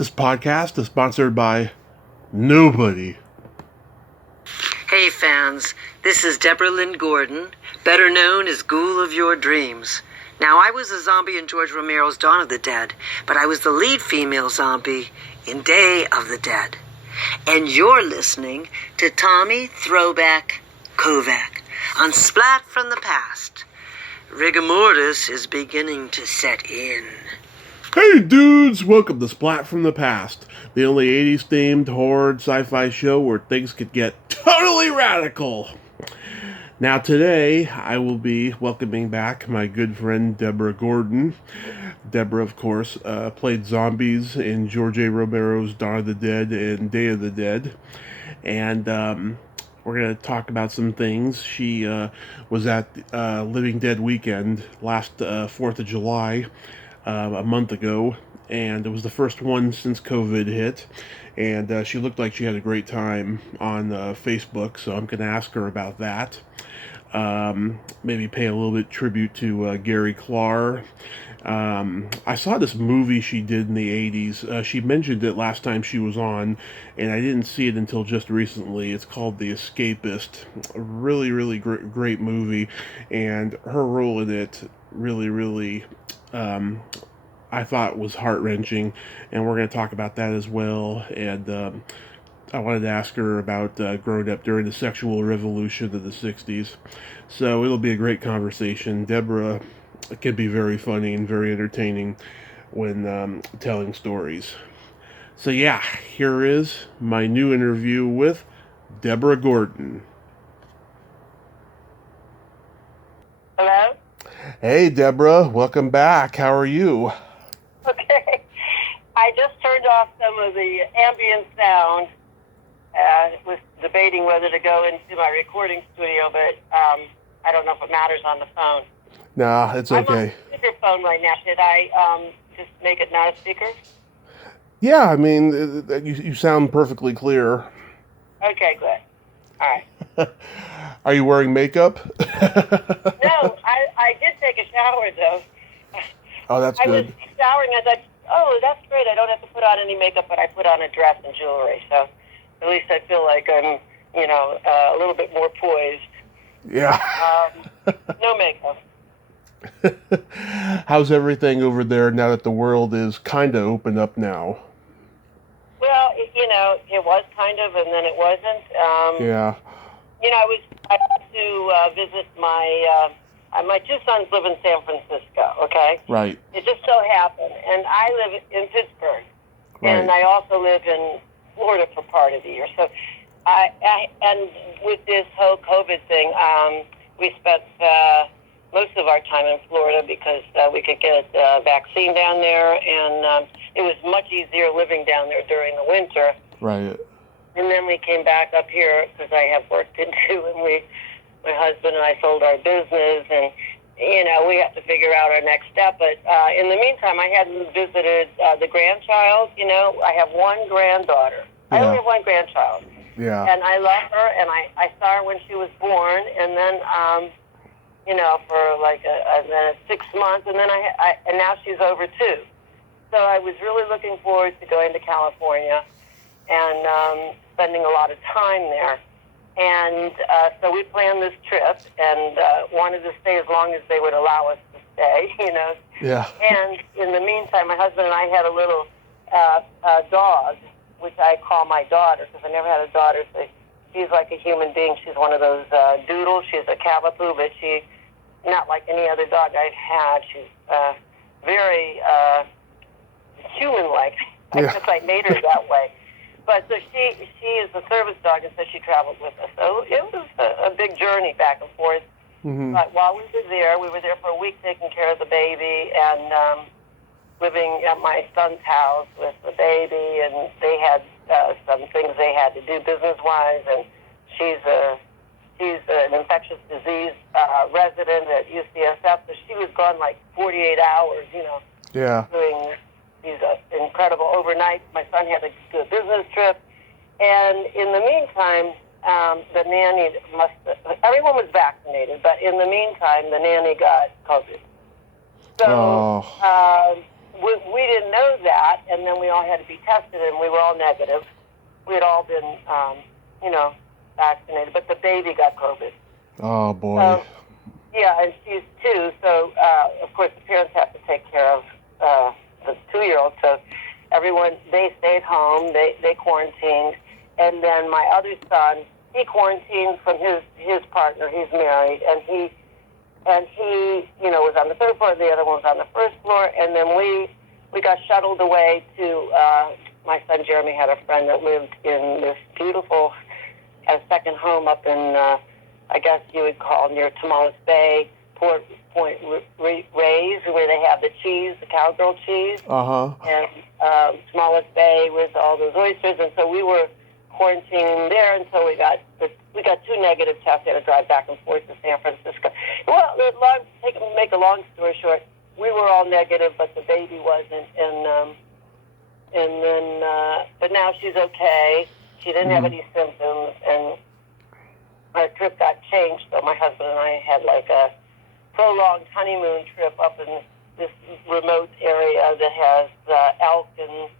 This podcast is sponsored by nobody. Hey fans, this is Debra Gordon, better known as Ghoul of Your Dreams. Now, I was a zombie in George Romero's Dawn of the Dead, but I was the lead female zombie in Day of the Dead. And you're listening to Tommy Throwback Kovac on Splat from the Past. Rigor mortis is beginning to set in. Hey dudes, welcome to Splat from the Past, the only 80s themed horror sci-fi show where things could get totally radical. Now today, I will be welcoming back my good friend Debra Gordon. Debra, of course, played zombies in George A. Romero's Dawn of the Dead and Day of the Dead. And we're going to talk about some things. She was at Living Dead weekend last 4th of July, a month ago, and it was the first one since COVID hit, and she looked like she had a great time on Facebook, so I'm going to ask her about that. Maybe pay a little bit tribute to Gary Klahr. I saw this movie she did in the 80s. She mentioned it last time she was on, and I didn't see it until just recently. It's called The Escapist. A really, really great movie, and her role in it really I thought was heart-wrenching, and we're going to talk about that as well. And I wanted to ask her about growing up during the sexual revolution of the 60s. So it'll be a great conversation. Debra can be very funny and very entertaining when telling stories. So yeah, here is my new interview with Debra Gordon. Hello? Hey Debra, welcome back. How are you? Okay. I just turned off some of the ambient sound. Was debating whether to go into my recording studio, but I don't know if it matters on the phone. Nah, it's okay. I'm on speakerphone right now. Should I just make it not a speaker? Yeah, I mean, you sound perfectly clear. Okay, good. All right. Are you wearing makeup? No, I did take a shower, though. Oh, that's good. I was showering. I thought, oh, that's great. I don't have to put on any makeup, but I put on a dress and jewelry, so at least I feel like I'm, a little bit more poised. Yeah. No makeup. How's everything over there now that the world is kind of open up now? Well, it was kind of, and then it wasn't. Yeah. I had to visit my two sons live in San Francisco, okay? Right. It just so happened. And I live in Pittsburgh. Right. And I also live in Florida for part of the year. So and with this whole COVID thing, we spent most of our time in Florida because we could get a vaccine down there, and it was much easier living down there during the winter. Right. And then we came back up here because I have work to do, and my husband and I sold our business, and we have to figure out our next step. But in the meantime, I hadn't visited the grandchild. I have one granddaughter. Yeah. I only have one grandchild. Yeah. And I love her, and I saw her when she was born, and then for like then 6 months, and then and now she's over 2. So I was really looking forward to going to California and spending a lot of time there. And so we planned this trip and wanted to stay as long as they would allow us to stay, Yeah. And in the meantime, my husband and I had a little dog, which I call my daughter because I never had a daughter. So she's like a human being. She's one of those doodles. She's a cavapoo, but she's not like any other dog I've had. She's very human-like. I guess I made her that way. But so she is a service dog, and so she traveled with us. So it was a big journey back and forth. Mm-hmm. But while we were there for a week taking care of the baby and living at my son's house with the baby, and they had some things they had to do business-wise, and she's an infectious disease resident at UCSF, so she was gone like 48 hours, Yeah. doing these incredible overnight. My son had to do a business trip, and in the meantime, the nanny everyone was vaccinated, but in the meantime, the nanny got COVID. So we didn't know that, and then we all had to be tested, and we were all negative. We had all been, vaccinated, but the baby got COVID. Oh, boy. Yeah, and she's 2, so, of course, the parents have to take care of the 2-year-old, so everyone, they stayed home, they quarantined, and then my other son, he quarantined from his partner, he's married, and he was on the 3rd floor, the other one was on the 1st floor, and then we got shuttled away to, my son Jeremy had a friend that lived in this beautiful, had a second home up in, I guess you would call near Tamales Bay, Point Reyes, where they have the cheese, the cowgirl cheese. Uh-huh. And Tamales Bay with all those oysters, and so we were quarantining there until we got 2 negative tests. We had to drive back and forth to San Francisco. Well, make a long story short, we were all negative, but the baby wasn't, and then but now she's okay. She didn't have any symptoms, and our trip got changed. So my husband and I had like a prolonged honeymoon trip up in this remote area that has elk and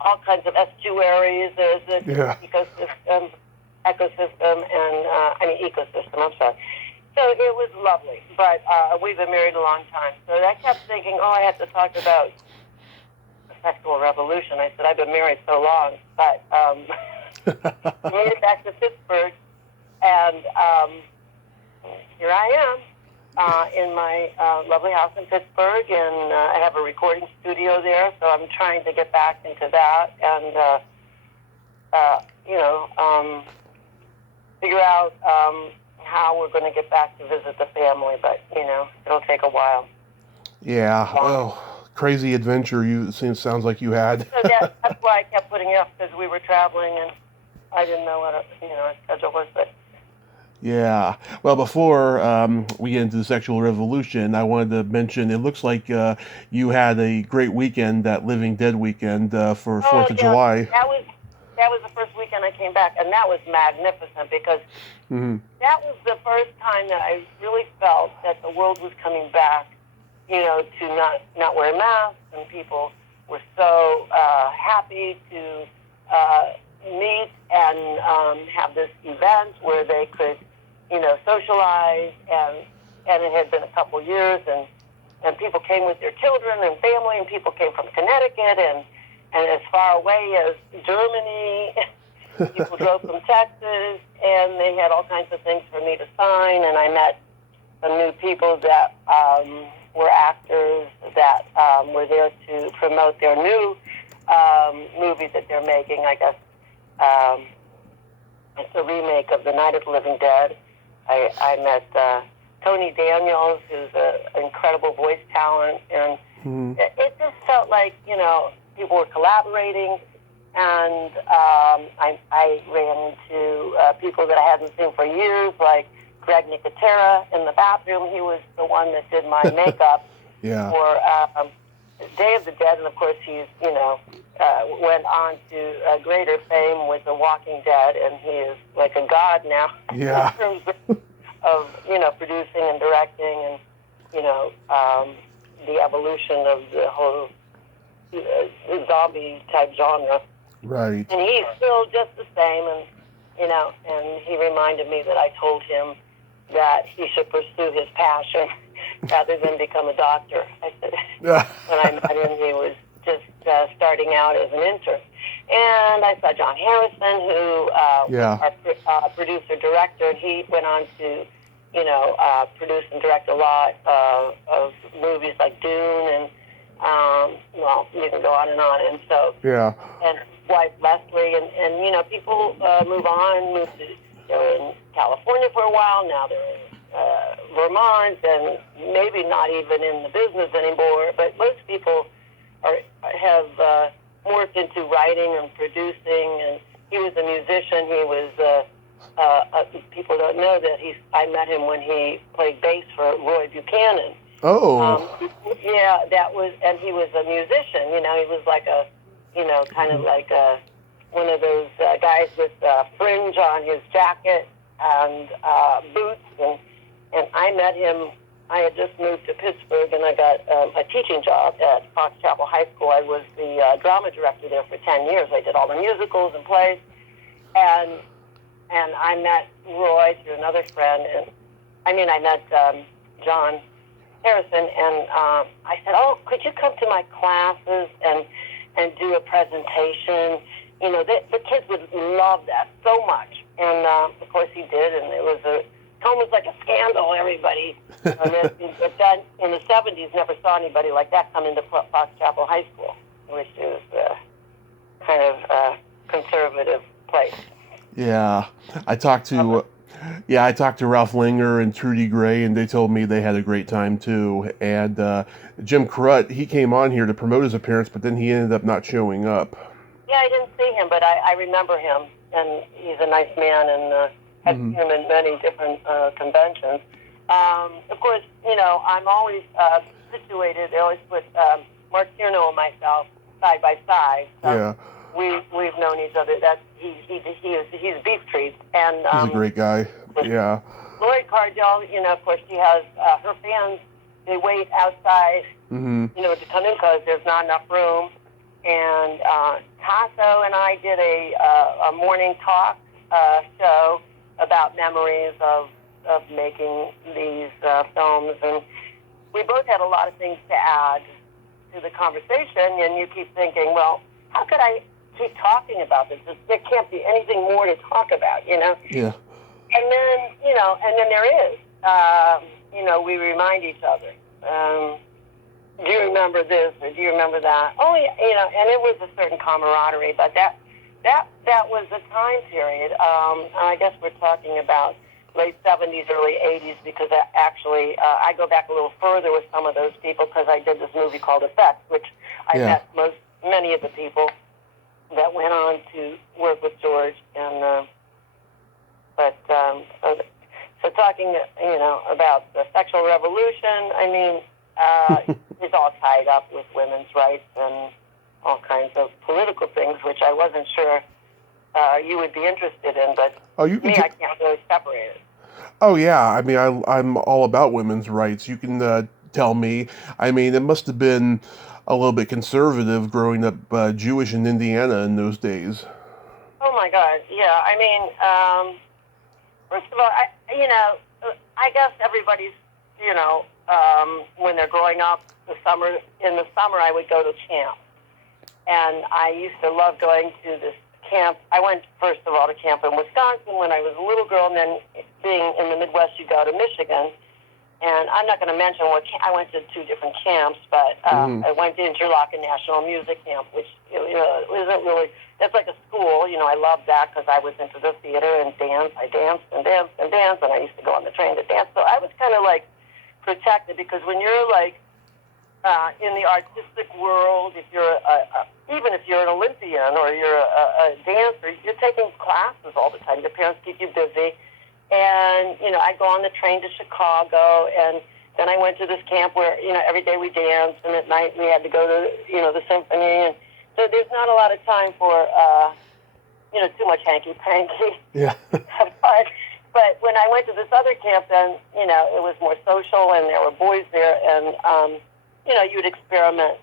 all kinds of estuaries. There's an ecosystem, I'm sorry. So it was lovely, but we've been married a long time. So I kept thinking, I have to talk about the sexual revolution. I said, I've been married so long, but we made it back to Pittsburgh, and here I am in my lovely house in Pittsburgh, and I have a recording studio there, so I'm trying to get back into that and, figure out how we're going to get back to visit the family, but, it'll take a while. Yeah. Crazy adventure sounds like you had. So that's why I kept putting it off, because we were traveling, and I didn't know what our schedule was, but... Yeah. Well, before we get into the sexual revolution, I wanted to mention, it looks like you had a great weekend, that Living Dead weekend for 4th of July. That was the first weekend I came back, and that was magnificent, because that was the first time that I really felt that the world was coming back, to not wear masks, and people were so happy to meet and have this event where they could, socialize, and it had been a couple years, and people came with their children and family, and people came from Connecticut and as far away as Germany. People drove from Texas, and they had all kinds of things for me to sign, and I met some new people that were actors that were there to promote their new movie that they're making, I guess. It's a remake of The Night of the Living Dead. I met Tony Daniels, who's an incredible voice talent, and it just felt like, people were collaborating, and I ran into people that I hadn't seen for years, like Greg Nicotera in the bathroom. He was the one that did my makeup for Day of the Dead, and of course he's, went on to greater fame with The Walking Dead, and he is like a god now in terms of producing and directing, and the evolution of the whole zombie type genre. Right. And he's still just the same, and he reminded me that I told him that he should pursue his passion rather than become a doctor. I said, when I met him, he was just starting out as an intern. And I saw John Harrison, who was our producer-director, and he went on to, produce and direct a lot of movies like Dune, and, you can go on. And so, and wife Leslie, and people move to, they were in California for a while, now they're in Vermont, and maybe not even in the business anymore, but most people have morphed into writing and producing, and he was a musician. He was, people don't know that I met him when he played bass for Roy Buchanan. Oh. That was, and he was a musician, he was like a, kind of like one of those guys with fringe on his jacket and boots, and I met him I had just moved to Pittsburgh, and I got a teaching job at Fox Chapel High School. I was the drama director there for 10 years. I did all the musicals and plays, and I met Roy through another friend, and I met John Harrison, and I said, "Oh, could you come to my classes and do a presentation?" You know, the kids would love that so much, and of course he did, and it was almost like a scandal. Everybody, but then in the '70s, never saw anybody like that come into Fox Chapel High School, which is kind of a conservative place. Yeah, I talked to Ralph Linger and Trudy Gray, and they told me they had a great time too. And Jim Crut, he came on here to promote his appearance, but then he ended up not showing up. Yeah, I didn't see him, but I remember him, and he's a nice man, and I've seen him in many different conventions. Of course, you know, I'm always situated. They always put Mark Tierno and myself side by side. So Yeah. We've known each other. He's Beef Treats, and He's a great guy. Yeah. Lori Cardell, you know, of course, she has her fans. They wait outside, you know, to come in because there's not enough room. And Tasso and I did a morning talk show about memories of making these films, and we both had a lot of things to add to the conversation. And you keep thinking, well, how could I keep talking about this? There can't be anything more to talk about, you know? Yeah. And then, you know, there is, you know, we remind each other. Do you remember this or do you remember that? Oh, yeah, you know, and it was a certain camaraderie, but that was the time period. I guess we're talking about late 70s, early 80s, because I go back a little further with some of those people because I did this movie called Effect, which I met many of the people that went on to work with George. And so talking, you know, about the sexual revolution, I mean, it's all tied up with women's rights and all kinds of political things, which I wasn't sure you would be interested in, but I can't really separate it. Oh, yeah. I mean, I'm all about women's rights. You can tell me. I mean, it must have been a little bit conservative growing up Jewish in Indiana in those days. Oh, my God. Yeah. I mean, first of all, I guess everybody's, you know, when they're growing up, in the summer I would go to camp. And I used to love going to this camp. I went, first of all, to camp in Wisconsin when I was a little girl, and then being in the Midwest, you go to Michigan. And I'm not going to mention I went to 2 different camps, but I went to Interlochen National Music Camp, which isn't really, that's like a school. You know, I loved that because I was into the theater and dance. I danced and danced and danced, and I used to go on the train to dance. So I was kind of like protected, because when you're like in the artistic world, if you're even if you're an Olympian or you're a dancer, you're taking classes all the time. Your parents keep you busy. And, you know, I go on the train to Chicago, and then I went to this camp where, you know, every day we danced, and at night we had to go to, you know, the symphony. And so there's not a lot of time for, you know, too much hanky-panky. Yeah. But when I went to this other camp, then, you know, it was more social, and there were boys there, and, you know, you'd experiment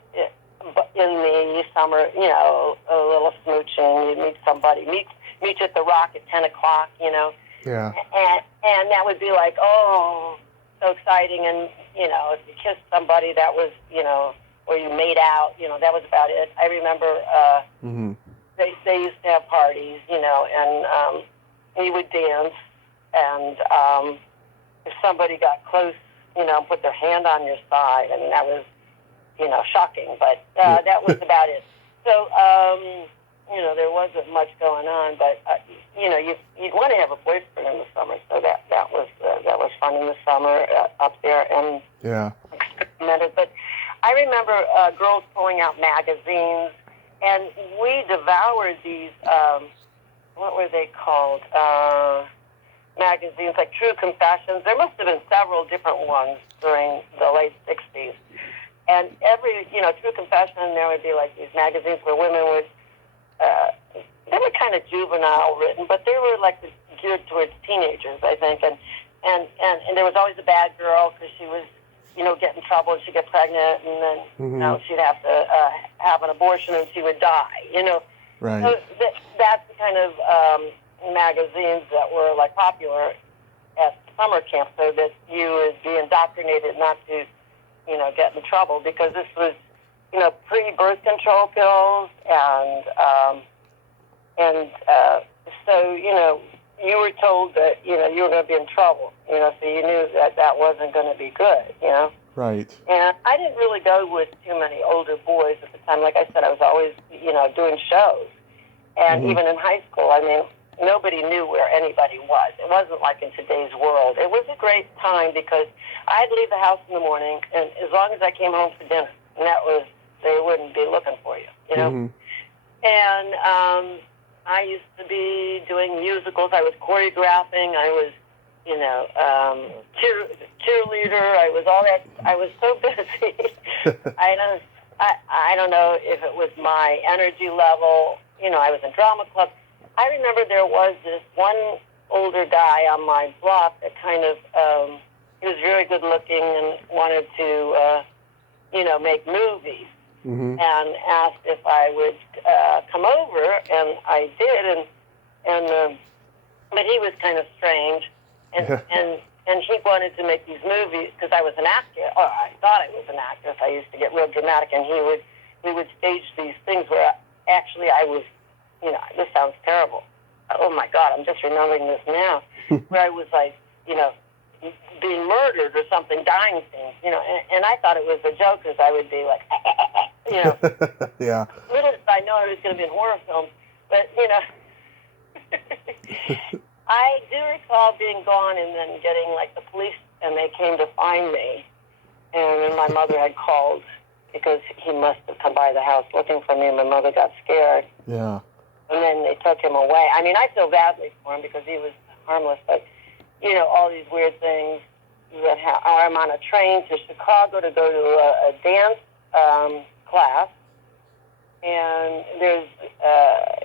in the summer, you know, a little smooching. You'd meet somebody, meet you at the Rock at 10 o'clock, you know. Yeah. And that would be like, oh, so exciting. And, you know, if you kissed somebody, that was, you know, or you made out, you know, that was about it. I remember they used to have parties, you know, and you would dance. And if somebody got close, you know, put their hand on your side, I mean, that was, you know, shocking. But that was about it. So, you know, there wasn't much going on, but you know, you'd want to have a boyfriend in the summer, so that was fun in the summer up there, and experimented. But I remember girls pulling out magazines, and we devoured these. What were they called? Magazines like True Confessions. There must have been several different ones during the late '60s, and every, you know, True Confession, there would be like these magazines where women would. They were kind of juvenile written, but they were like geared towards teenagers, I think. And and there was always a bad girl because she was, get in trouble and she'd get pregnant, and then she'd have to have an abortion and she would die. Right. So that's the kind of magazines that were like popular at summer camp, so that you would be indoctrinated not to, get in trouble, because this was, pre-birth control pills, so you were told that you were going to be in trouble, so you knew that wasn't going to be good, Right. And I didn't really go with too many older boys at the time. Like I said, I was always, doing shows. And even in high school, I mean, nobody knew where anybody was. It wasn't like in today's world. It was a great time because I'd leave the house in the morning, and as long as I came home for dinner, and that was, they wouldn't be looking for you, And I used to be doing musicals. I was choreographing. I was, cheerleader. I was all that. I was so busy. I don't know if it was my energy level. I was in drama club. I remember there was this one older guy on my block that kind of, he was very good looking and wanted to, make movies. And asked if I would come over, and I did, but he was kind of strange, and he wanted to make these movies because I was an actor, or I thought I was an actress. I used to get real dramatic, and we would stage these things where actually I was, this sounds terrible. Oh my God, I'm just remembering this now, where I was like, being murdered or something, dying things, and I thought it was a joke because I would be like, Yeah. Little did I know I was going to be in horror films, but, I do recall being gone and then getting, like, the police, and they came to find me, and then my mother had called because he must have come by the house looking for me, and my mother got scared. Yeah. And then they took him away. I mean, I feel badly for him because he was harmless, but, all these weird things that I'm on a train to Chicago to go to a dance class, and there's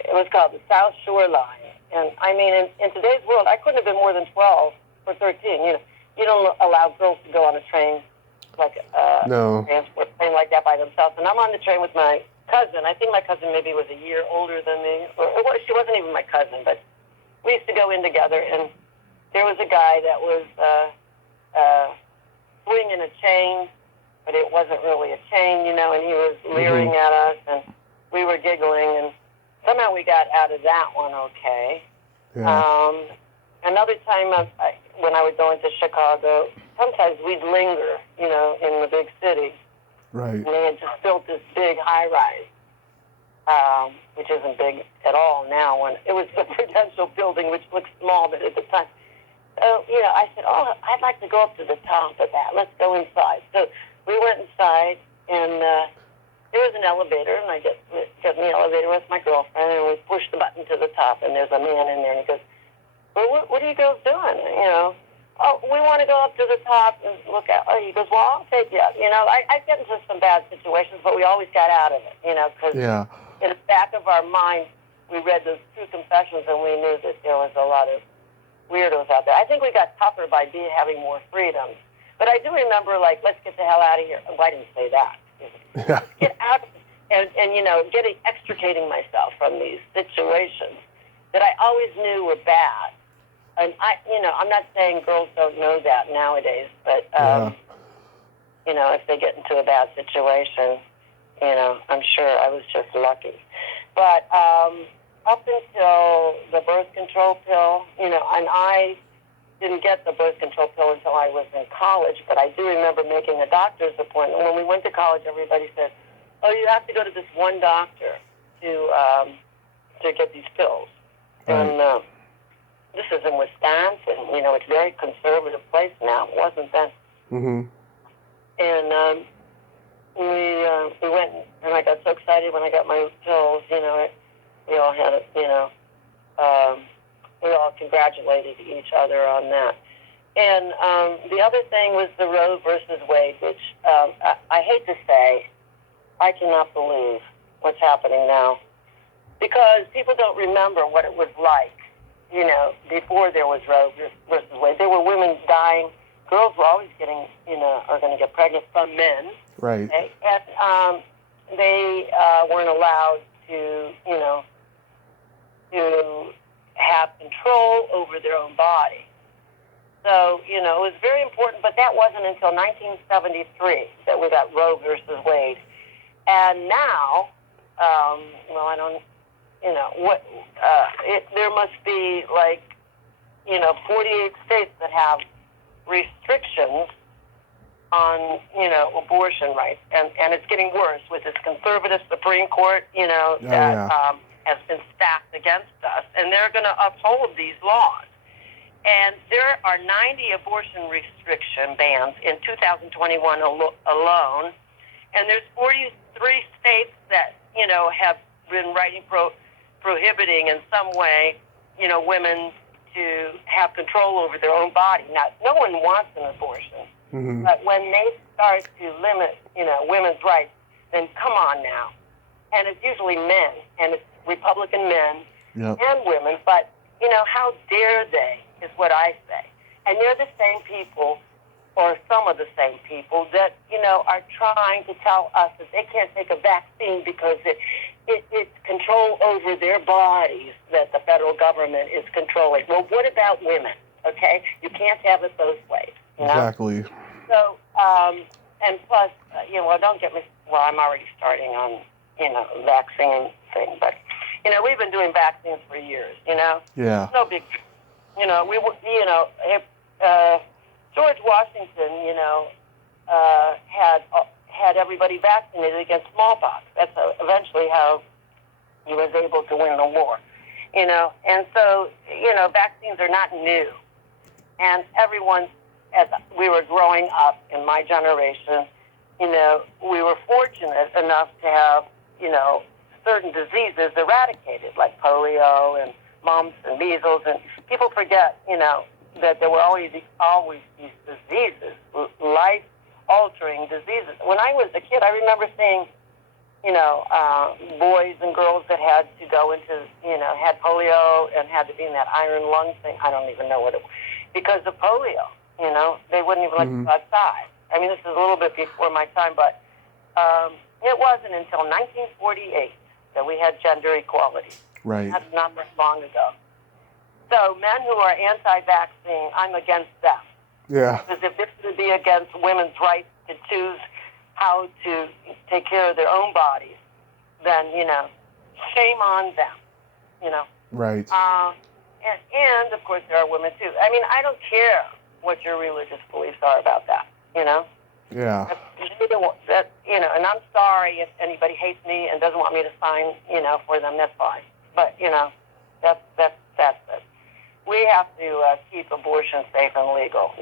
it was called the South Shore Line. And I mean, in today's world, I couldn't have been more than 12 or 13. You don't allow girls to go on a train like transport train like that by themselves. And I'm on the train with my cousin. I think my cousin maybe was a year older than me, or she wasn't even my cousin, but we used to go in together. And there was a guy that was swinging a chain, but it wasn't really a chain, and he was leering at us, and we were giggling, and somehow we got out of that one okay. Yeah. Another time when I would go into Chicago, sometimes we'd linger, in the big city. Right. And they had just built this big high-rise, which isn't big at all now. When it was the Prudential building, which looked small, but at the time. So, I said, I'd like to go up to the top of that. Let's go inside. So we went inside, and there was an elevator, and I got in the elevator with my girlfriend, and we pushed the button to the top, and there's a man in there, and he goes, well, what are you girls doing? Oh, we want to go up to the top and look at. Oh, he goes, well, I'll take you up. I get into some bad situations, but we always got out of it, because in the back of our mind, we read those true confessions, and we knew that there was a lot of weirdos out there. I think we got tougher by having more freedom. But I do remember, like, let's get the hell out of here. Oh, I didn't say that. Let's get out and extricating myself from these situations that I always knew were bad. And I'm not saying girls don't know that nowadays, but, if they get into a bad situation, I'm sure I was just lucky. But up until the birth control pill, and I didn't get the birth control pill until I was in college, but I do remember making a doctor's appointment. When we went to college, everybody said, oh, you have to go to this one doctor to get these pills. Right. And this is in Wisconsin. It's a very conservative place now. It wasn't then. And we went, and I got so excited when I got my pills. We all had it, we all congratulated each other on that. And the other thing was the Roe versus Wade, which I hate to say, I cannot believe what's happening now. Because people don't remember what it was like before there was Roe versus Wade, there were women dying. Girls were always are going to get pregnant from men. Right. Okay? And they weren't allowed to, to have control over their own body. So, it was very important, but that wasn't until 1973 that we got Roe versus Wade. And now, I don't, there must be 48 states that have restrictions on, abortion rights. And it's getting worse with this conservative Supreme Court, has been stacked against us. And they're going to uphold these laws. And there are 90 abortion restriction bans in 2021 alone. And there's 43 states that, have been writing prohibiting in some way, women to have control over their own body. Now, no one wants an abortion. Mm-hmm. But when they start to limit, women's rights, then come on now. And it's usually men, and it's Republican men and women. But, how dare they, is what I say. And they're the same people, or some of the same people, that, are trying to tell us that they can't take a vaccine because it's control over their bodies that the federal government is controlling. Well, what about women, okay? You can't have it both ways, Exactly. So, and plus, don't get me, I'm already starting on, vaccine thing, but, we've been doing vaccines for years, Yeah. No big, George Washington, had everybody vaccinated against smallpox. That's eventually how he was able to win the war, And so, vaccines are not new. And everyone, as we were growing up in my generation, we were fortunate enough to have, certain diseases eradicated, like polio and mumps and measles. And people forget, that there were always these diseases, life-altering diseases. When I was a kid, I remember seeing, boys and girls that had to go into, had polio and had to be in that iron lung thing. I don't even know what it was. Because of polio, they wouldn't even let you outside. I mean, this is a little bit before my time, but it wasn't until 1948 that we had gender equality. Right. That's not that long ago. So men who are anti-vaccine, I'm against them. Yeah. Because if this would be against women's right to choose how to take care of their own bodies, then, shame on them, Right. And, of course, there are women, too. I mean, I don't care what your religious beliefs are about that, Yeah. And I'm sorry if anybody hates me and doesn't want me to sign, for them, that's fine. But, that's it. We have to keep abortion safe and legal,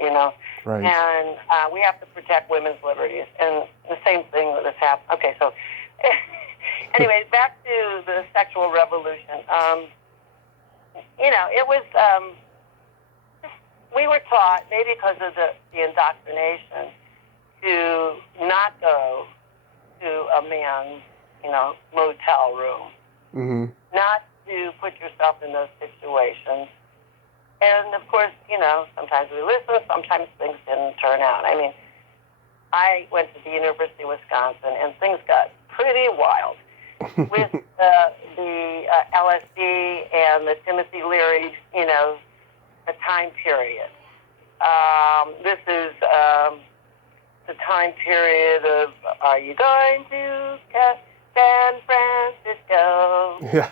Right. And we have to protect women's liberties. And the same thing that has happened. Okay, so anyway, back to the sexual revolution. It was, we were taught, maybe because of the indoctrination, to not go to a man's, motel room. Mm-hmm. Not to put yourself in those situations. And, of course, sometimes we listen, sometimes things didn't turn out. I mean, I went to the University of Wisconsin, and things got pretty wild with the LSD and the Timothy Leary, the time period. This is the time period of, are you going to San Francisco? Yeah.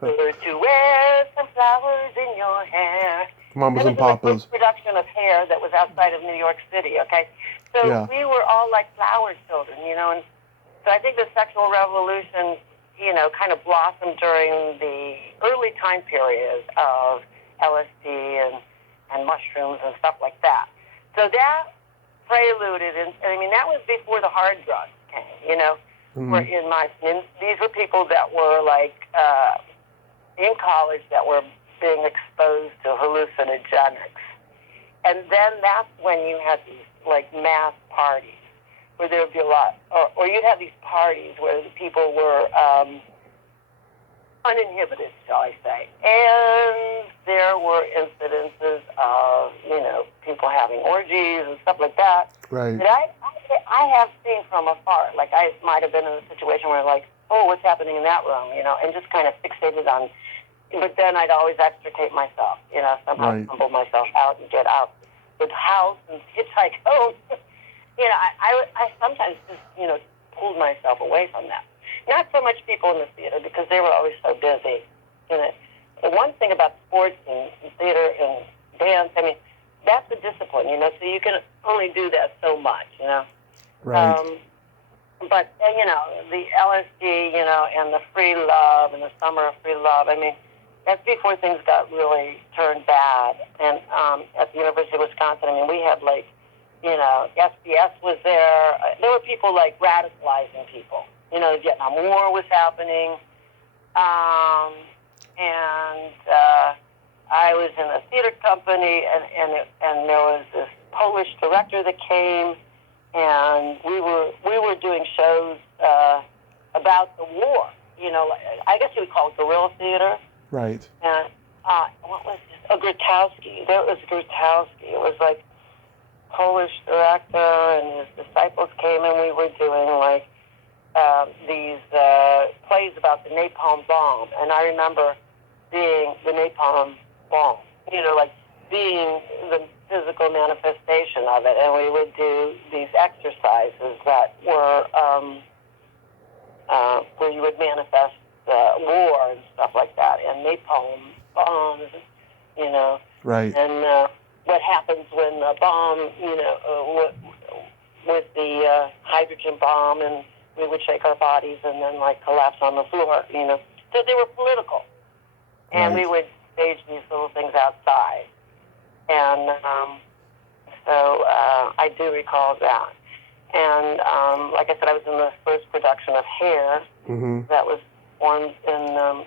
To wear some flowers in your hair. Mamas and papas. Production of Hair that was outside of New York City, okay? So we were all like flower children, and so I think the sexual revolution, kind of blossomed during the early time period of LSD and mushrooms and stuff like that. So that preluded, and I mean, that was before the hard drugs came, were in my opinion. These were people that were like in college that were being exposed to hallucinogenics. And then that's when you had these like mass parties where there would be a lot, or you'd have these parties where the people were uninhibited, shall I say. And there were incidences of, people having orgies and stuff like that. Right. That I have seen from afar. Like, I might have been in a situation where, like, oh, what's happening in that room, and just kind of fixated on. But then I'd always extricate myself, somehow tumble myself out and get out of the house and hitchhike home. I sometimes just, pulled myself away from that. Not so much people in the theater, because they were always so busy. The one thing about sports and theater and dance, I mean, that's a discipline, so you can only do that so much, Right. But, the LSD, and the free love and the summer of free love, I mean, that's before things got really turned bad. And at the University of Wisconsin, I mean, we had, like, SBS was there. There were people, like, radicalizing people. The Vietnam War was happening. I was in a theater company, and there was this Polish director that came, and we were doing shows about the war. I guess you would call it guerrilla theater. Right. And what was this? Oh, Grotowski. There was Grotowski. It was like Polish director, and his disciples came, and we were doing like these plays about the napalm bomb. And I remember being the napalm bomb, like being the physical manifestation of it. And we would do these exercises that were where you would manifest war and stuff like that, and napalm bombs, Right. and what happens when the bomb, with the hydrogen bomb, and we would shake our bodies and then like collapse on the floor, So they were political, and we would stage these little things outside, and so I do recall that. And like I said, I was in the first production of Hair that was formed in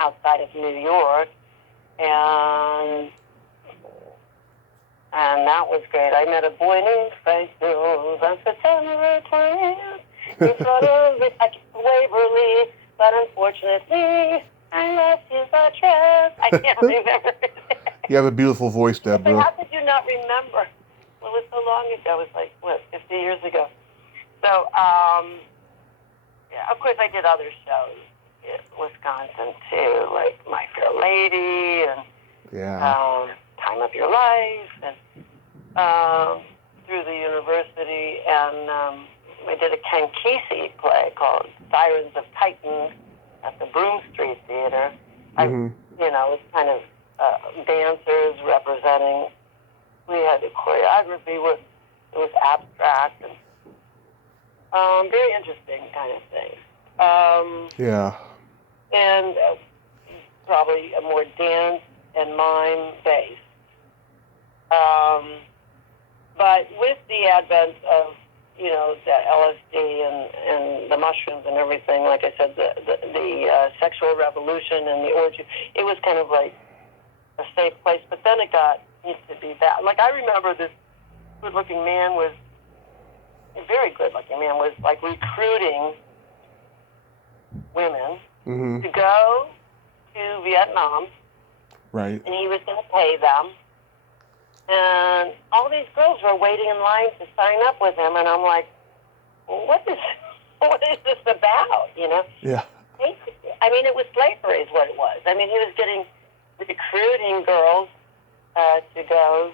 outside of New York, and that was great. I met a boy named Frank Mills on September 20th in front of the Waverly, but unfortunately I lost his address. I can't remember. You have a beautiful voice, Deborah. How could you not remember? Well, it was so long ago. It was like, 50 years ago. So, of course, I did other shows in Wisconsin, too, like My Fair Lady and Time of Your Life, and through the university. And we did a Ken Kesey play called Sirens of Titan at the Broome Street Theater. It's kind of dancers representing. We had the choreography, it was abstract, and very interesting kind of thing. And probably a more dance and mime based. But with the advent of, the LSD and the mushrooms and everything, like I said, the sexual revolution and the orgy, it was kind of like a safe place. But then it got used to be that. Like, I remember this good-looking man was, a very good-looking man was, like, recruiting women to go to Vietnam. Right. And he was going to pay them. And all these girls were waiting in line to sign up with him. And I'm like, what is this about, Yeah. I mean, it was slavery is what it was. I mean, he was recruiting girls to go,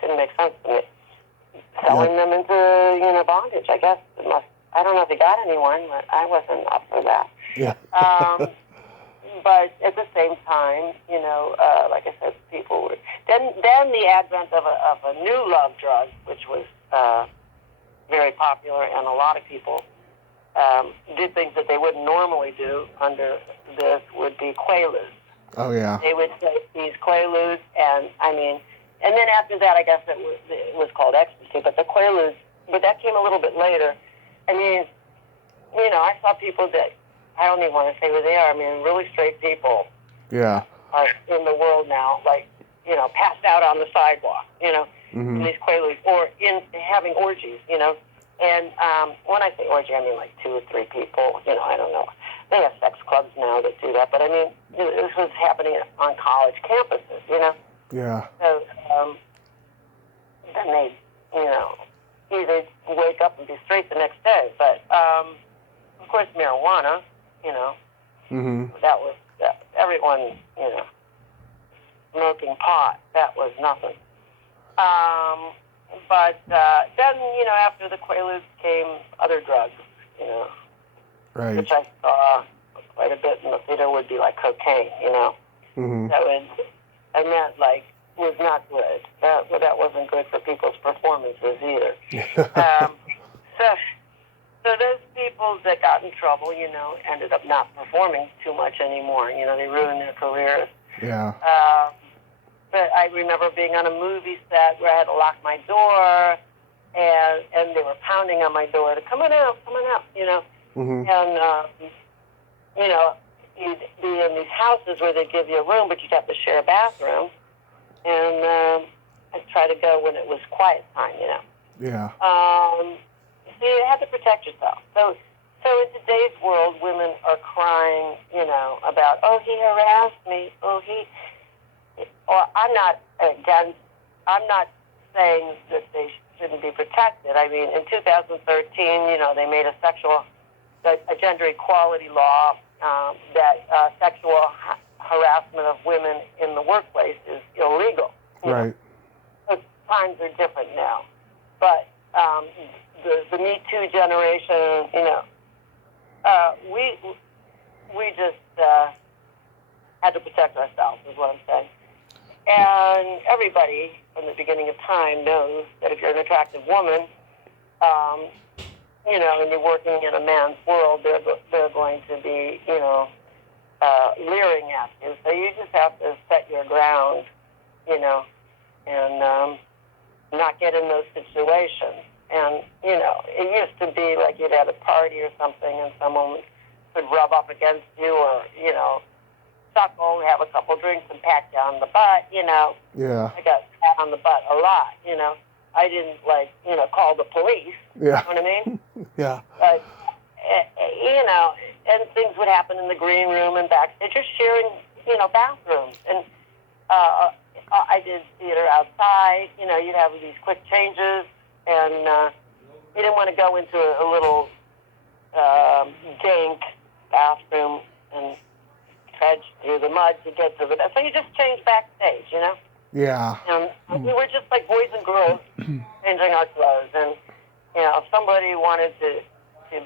didn't make sense to me. Selling them into, bondage, I guess. I don't know if he got anyone, but I wasn't up for that. Yeah. But at the same time, like I said, people were... Then the advent of a new love drug, which was very popular, and a lot of people did things that they wouldn't normally do under this, would be Quaaludes. Oh, yeah. They would take these Quaaludes, and then after that, I guess it was called ecstasy, but the Quaaludes, but that came a little bit later. I mean, I saw people that, I don't even want to say who they are, I mean, really straight people. Yeah. Are in the world now, like, passed out on the sidewalk, in these Quaaludes, or in having orgies, And when I say orgy, I mean like 2 or 3 people, I don't know. They have sex clubs that do that. But I mean, this was happening on college campuses, Yeah. So then they, either wake up and be straight the next day. But of course, marijuana, Mm-hmm. that was everyone, smoking pot. That was nothing. But then, after the Quaaludes came other drugs, Right. which I saw quite a bit in the theater would be like cocaine, Mm-hmm. And that was not good. That wasn't good for people's performances either. So those people that got in trouble, ended up not performing too much anymore. They ruined their careers. Yeah. But I remember being on a movie set where I had to lock my door, and they were pounding on my door to come on out, Mm-hmm. And you'd be in these houses where they give you a room, but you'd have to share a bathroom. And I'd try to go when it was quiet time, Yeah. So you have to protect yourself. So in today's world, women are crying, about, oh, he harassed me, or I'm not saying that they shouldn't be protected. I mean, in 2013, they made a gender equality law that sexual harassment of women in the workplace is illegal. Right. So times are different now. But the Me Too generation, we just had to protect ourselves, is what I'm saying. And everybody from the beginning of time knows that if you're an attractive woman, and you're working in a man's world, they're going to be, leering at you. So you just have to set your ground, and not get in those situations. And, it used to be like you'd at a party or something and someone could rub up against you or, suckle, have a couple drinks and pat you on the butt, Yeah. I got pat on the butt a lot, I didn't, call the police. Yeah. You know what I mean? Yeah. But, and things would happen in the green room and backstage. You're sharing, bathrooms. And I did theater outside. You'd have these quick changes. And you didn't want to go into a little dank bathroom and trudge through the mud to get to the bed. So you just changed backstage, Yeah. And we were just like boys and girls changing our clothes. And, if somebody wanted to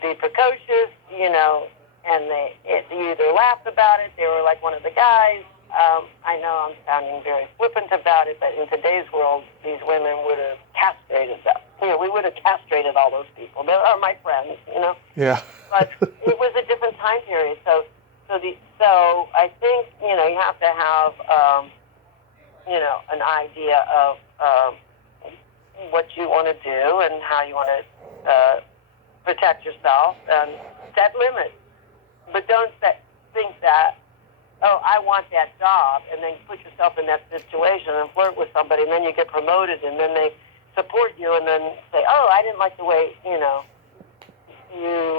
be precocious, and they either laughed about it, they were like one of the guys. I know I'm sounding very flippant about it, but in today's world, these women would have castrated them. We would have castrated all those people. They are my friends, Yeah. But it was a different time period. So I think, you have to have, an idea of what you want to do and how you want to protect yourself and set limits. But don't think that, oh, I want that job, and then put yourself in that situation and flirt with somebody, and then you get promoted, and then they support you, and then say, oh, I didn't like the way, you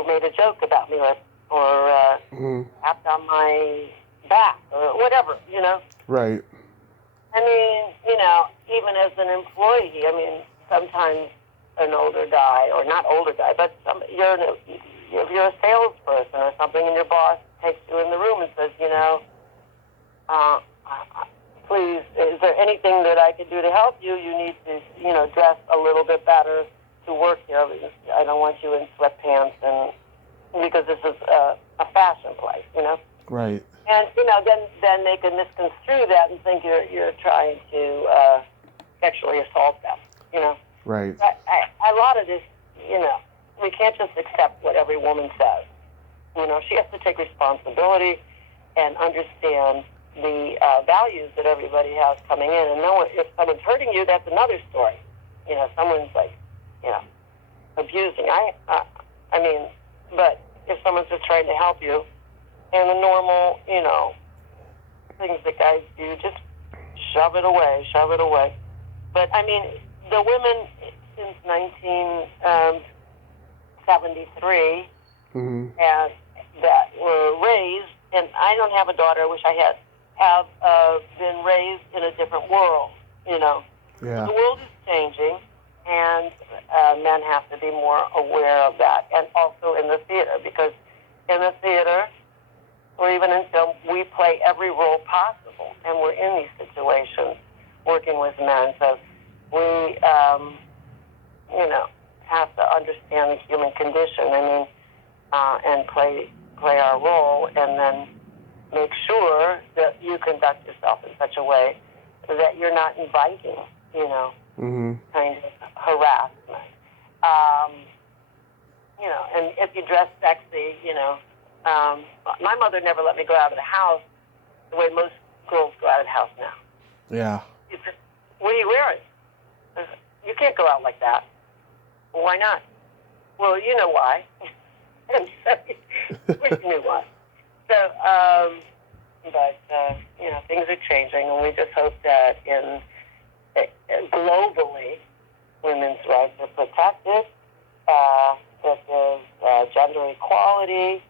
made a joke about me, or tapped on my back, or whatever, Right. I mean, even as an employee, sometimes an older guy, or not older guy, but if you're a salesperson or something, and your boss takes you in the room and says, please, is there anything that I can do to help you? You need to, dress a little bit better to work here. I don't want you in sweatpants, and because this is a fashion place, Right. And then they can misconstrue that and think you're trying to sexually assault them, Right. But a lot of this, we can't just accept what every woman says. She has to take responsibility and understand the values that everybody has coming in. And if someone's hurting you, that's another story. Someone's abusing. But if someone's just trying to help you, and the normal, things that guys do, just shove it away. But the women since 1973 Mm-hmm. and that were raised, and I I don't have a daughter. I wish I have been raised in a different world. Yeah. The world is changing, and men have to be more aware of that, and also in the theater, because in the theater, or even in film, we play every role possible, and we're in these situations working with men. So we, have to understand the human condition. And play our role, and then make sure that you conduct yourself in such a way that you're not inviting, kind of harassment. And if you dress sexy, my mother never let me go out of the house the way most girls go out of the house now. Yeah. She said, "What are you wearing?" I said, "You can't go out like that." "Well, why not?" "Well, you know why." And so, we knew why. So, things are changing, and we just hope that globally, women's rights are protected, that there's gender equality.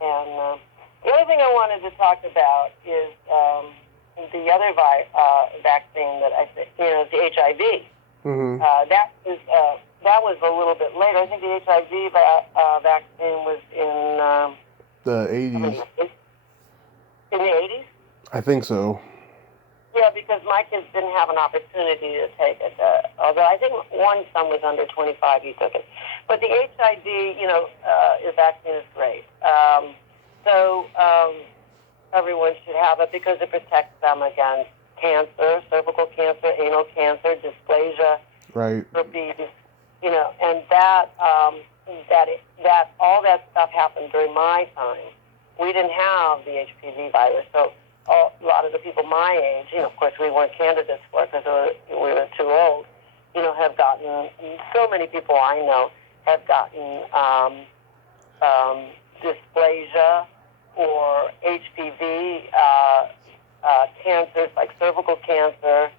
And the other thing I wanted to talk about is the other vaccine that I think, is the HIV. Mm-hmm. That was a little bit later. I think the HIV vaccine was in the 80s. In the 80s? I think so. Yeah, because my kids didn't have an opportunity to take it. Although I think one son was under 25, he took it. But the HIV, vaccine is great. So everyone should have it because it protects them against cancer, cervical cancer, anal cancer, dysplasia, right, herpes, and that all that stuff happened during my time. We didn't have the HPV virus, so a lot of the people my age, of course we weren't candidates for it because we were too old, have gotten, so many people I know have gotten dysplasia or HPV cancers like cervical cancer,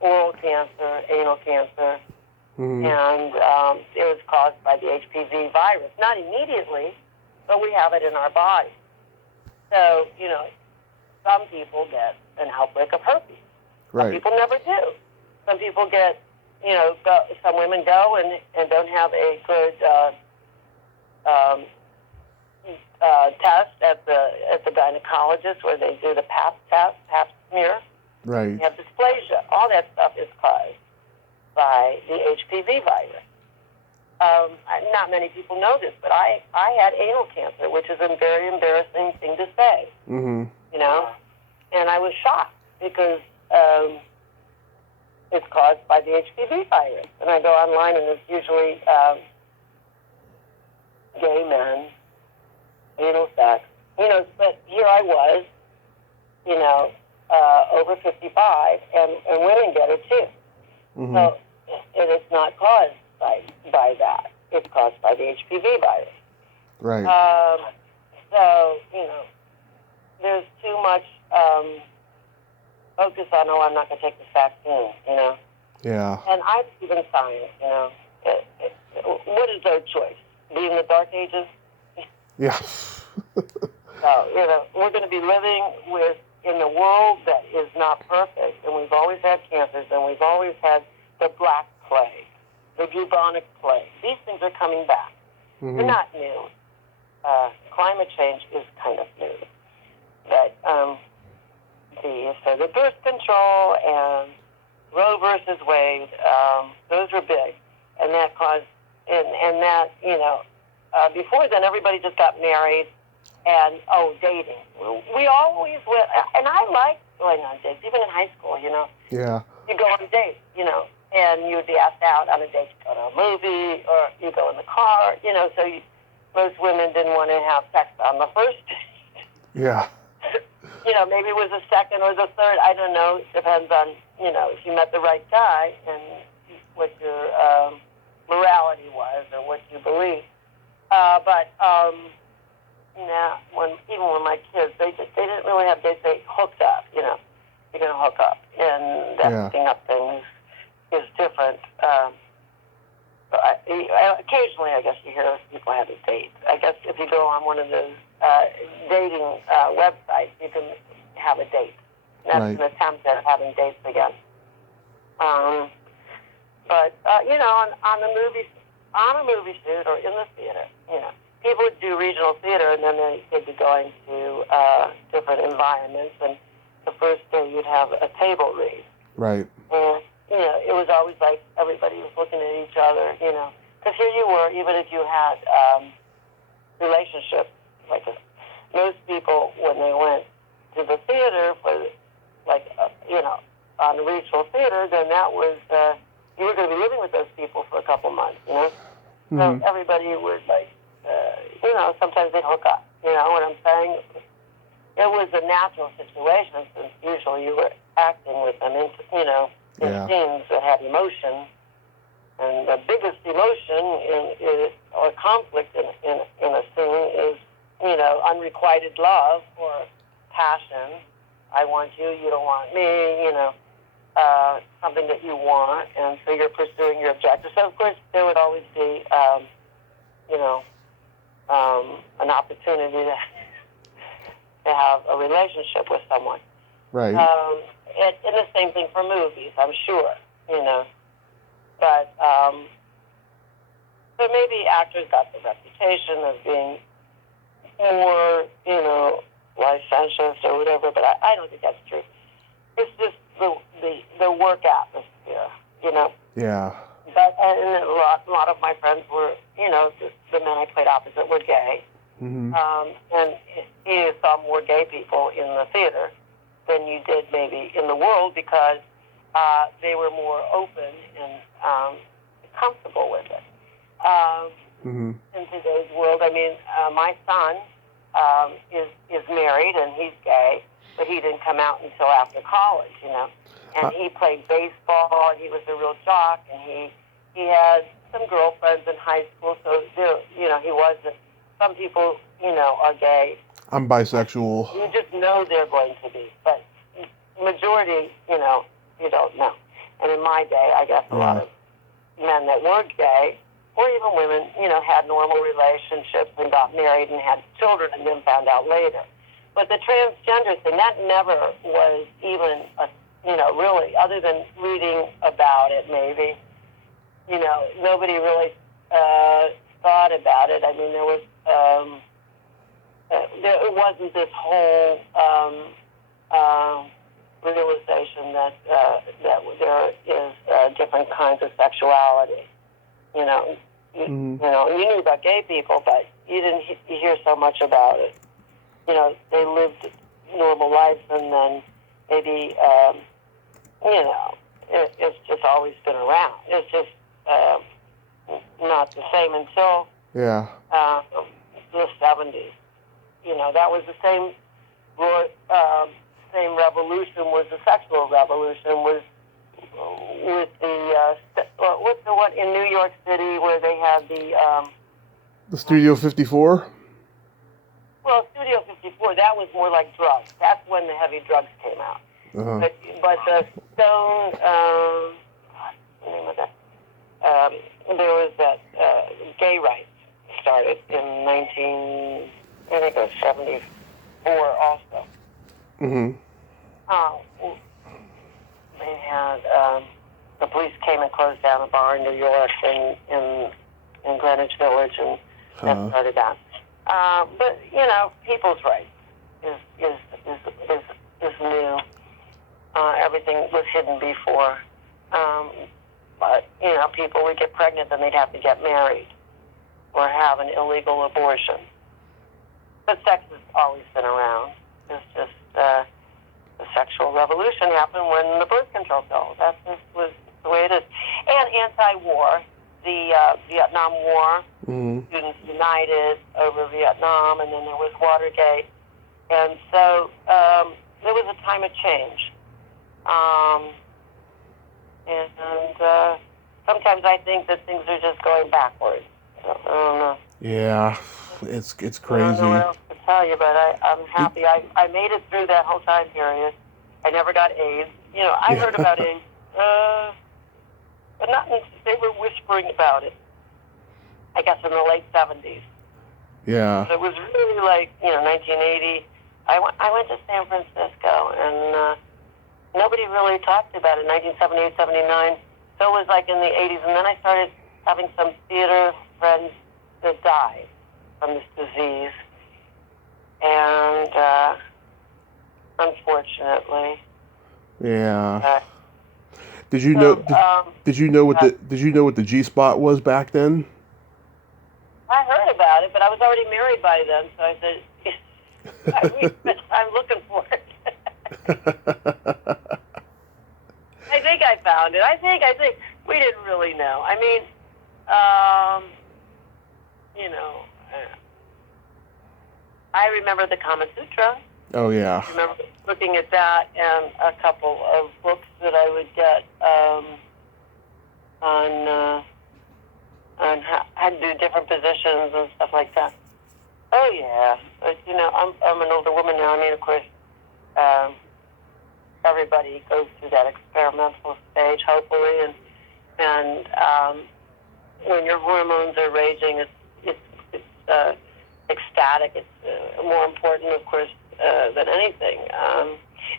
oral cancer, anal cancer, and it was caused by the HPV virus. Not immediately, but we have it in our body. So, some people get an outbreak of herpes. Right. Some people never do. Some people get, some women go and don't have a good test at the gynecologist where they do the pap smear. Right. You have dysplasia. All that stuff is caused by the HPV virus. Not many people know this, but I had anal cancer, which is a very embarrassing thing to say. Mm-hmm. And I was shocked because it's caused by the HPV virus. And I go online, and it's usually gay men, anal sex. But here I was, over 55, and women get it too. Mm-hmm. So it's not caused by that. It's caused by the HPV virus. Right. So, there's too much focus on, I'm not going to take this vaccine, Yeah. And I believe in science, what is their choice? Be in the dark ages? Yeah. So, we're going to be living in a world that is not perfect, and we've always had cancers, and we've always had the Black Plague, the bubonic plague. These things are coming back. Mm-hmm. They're not new. Climate change is kind of new. But the birth control and Roe versus Wade, those were big, and that caused and that before then everybody just got married and dating. We always went, and I liked going on dates, even in high school. Yeah. You go on a date, and you would be asked out on a date to go to a movie, or you go in the car, so most women didn't want to have sex on the first date. Yeah. Maybe it was the second or the third, I don't know, it depends on, if you met the right guy and what your morality was or what you believed. But even when my kids, they didn't really have dates, they hooked up, you're going to hook up, and that hooking up thing is different. occasionally, I guess you hear people have a date. I guess if you go on one of those dating websites, you can have a date. That's right. an attempt at having dates again. But you know, on a movie shoot or in the theater, you know, people would do regional theater, and then they'd be going to different environments. And the first day, you'd have a table read. Right. And you know, it was always like everybody was looking at each other, you know. Because here you were, even if you had relationships, like most people, when they went to the theater for, like, you know, on the regional theater, then that was, you were going to be living with those people for a couple months, you know. Mm-hmm. So everybody would, like, you know, sometimes they'd hook up, you know what I'm saying? It was a natural situation, since usually you were acting with them, you know, in scenes that had emotion. And the biggest emotion or conflict in a scene is, you know, unrequited love or passion. I want you, you don't want me, you know, something that you want, and so you're pursuing your objective. So, of course, there would always be, you know, an opportunity to have a relationship with someone. Right. And the same thing for movies, I'm sure, you know. But, so maybe actors got the reputation of being more, you know, licentious or whatever, but I don't think that's true. It's just the work atmosphere, you know. Yeah. But, and a lot of my friends were, you know, the men I played opposite were gay. Mm-hmm. And you saw more gay people in the theater than you did maybe in the world, because they were more open and comfortable with it. In today's world, I mean, my son is married and he's gay, but he didn't come out until after college, you know. And he played baseball, and he was a real jock, and he had some girlfriends in high school, so you know, he wasn't. Some people, you know, are gay. I'm bisexual. You just know they're going to be, but majority, you know, you don't know. And in my day, I guess a lot of men that were gay, or even women, you know, had normal relationships and got married and had children and then found out later. But the transgender thing, that never was even, you know, really, other than reading about it maybe, you know, nobody really thought about it. I mean, there was, it wasn't this whole realization that there is different kinds of sexuality. You know, you know, you knew about gay people, but you didn't hear so much about it. You know, they lived normal lives, and then maybe, you know, it's just always been around. It's just not the same until the 70s. You know, that was the same revolution, was the sexual revolution, was with what's the one in New York City where they had the Studio 54? Well, Studio 54, that was more like drugs. That's when the heavy drugs came out. But the Stone, what's the name of that? There was that gay rights started in 1974 also. They had the police came and closed down a bar in New York in Greenwich Village, and that started that. But you know, people's rights is new. Everything was hidden before. But you know, people would get pregnant, then they'd have to get married or have an illegal abortion. But sex has always been around. It's just the sexual revolution happened when the birth control pill. That just was the way it is. And anti-war, the Vietnam War, students united over Vietnam, and then there was Watergate. And so there was a time of change. And sometimes I think that things are just going backwards. I don't know. Yeah, it's crazy. I don't know what else to tell you, but I'm happy. I made it through that whole time period. I never got AIDS. You know, I heard about AIDS, but not. They were whispering about it. I guess in the late 70s. Yeah. So it was really like, 1980. I went to San Francisco, and nobody really talked about it. 1978, 79. So it was like in the 80s, and then I started having some theater friends that died from this disease, and unfortunately, Yeah. Did you know? Did you know what the G spot was back then? I heard about it, but I was already married by then, so I said, I'm looking for it. I think I found it. I think we didn't really know. I mean, I remember the Kama Sutra. Oh yeah. I remember looking at that and a couple of books that I would get on how to do different positions and stuff like that. Oh yeah, but I'm an older woman now. I mean, of course, everybody goes through that experimental stage, hopefully, and when your hormones are raging, it's ecstatic. It's more important, of course, than anything.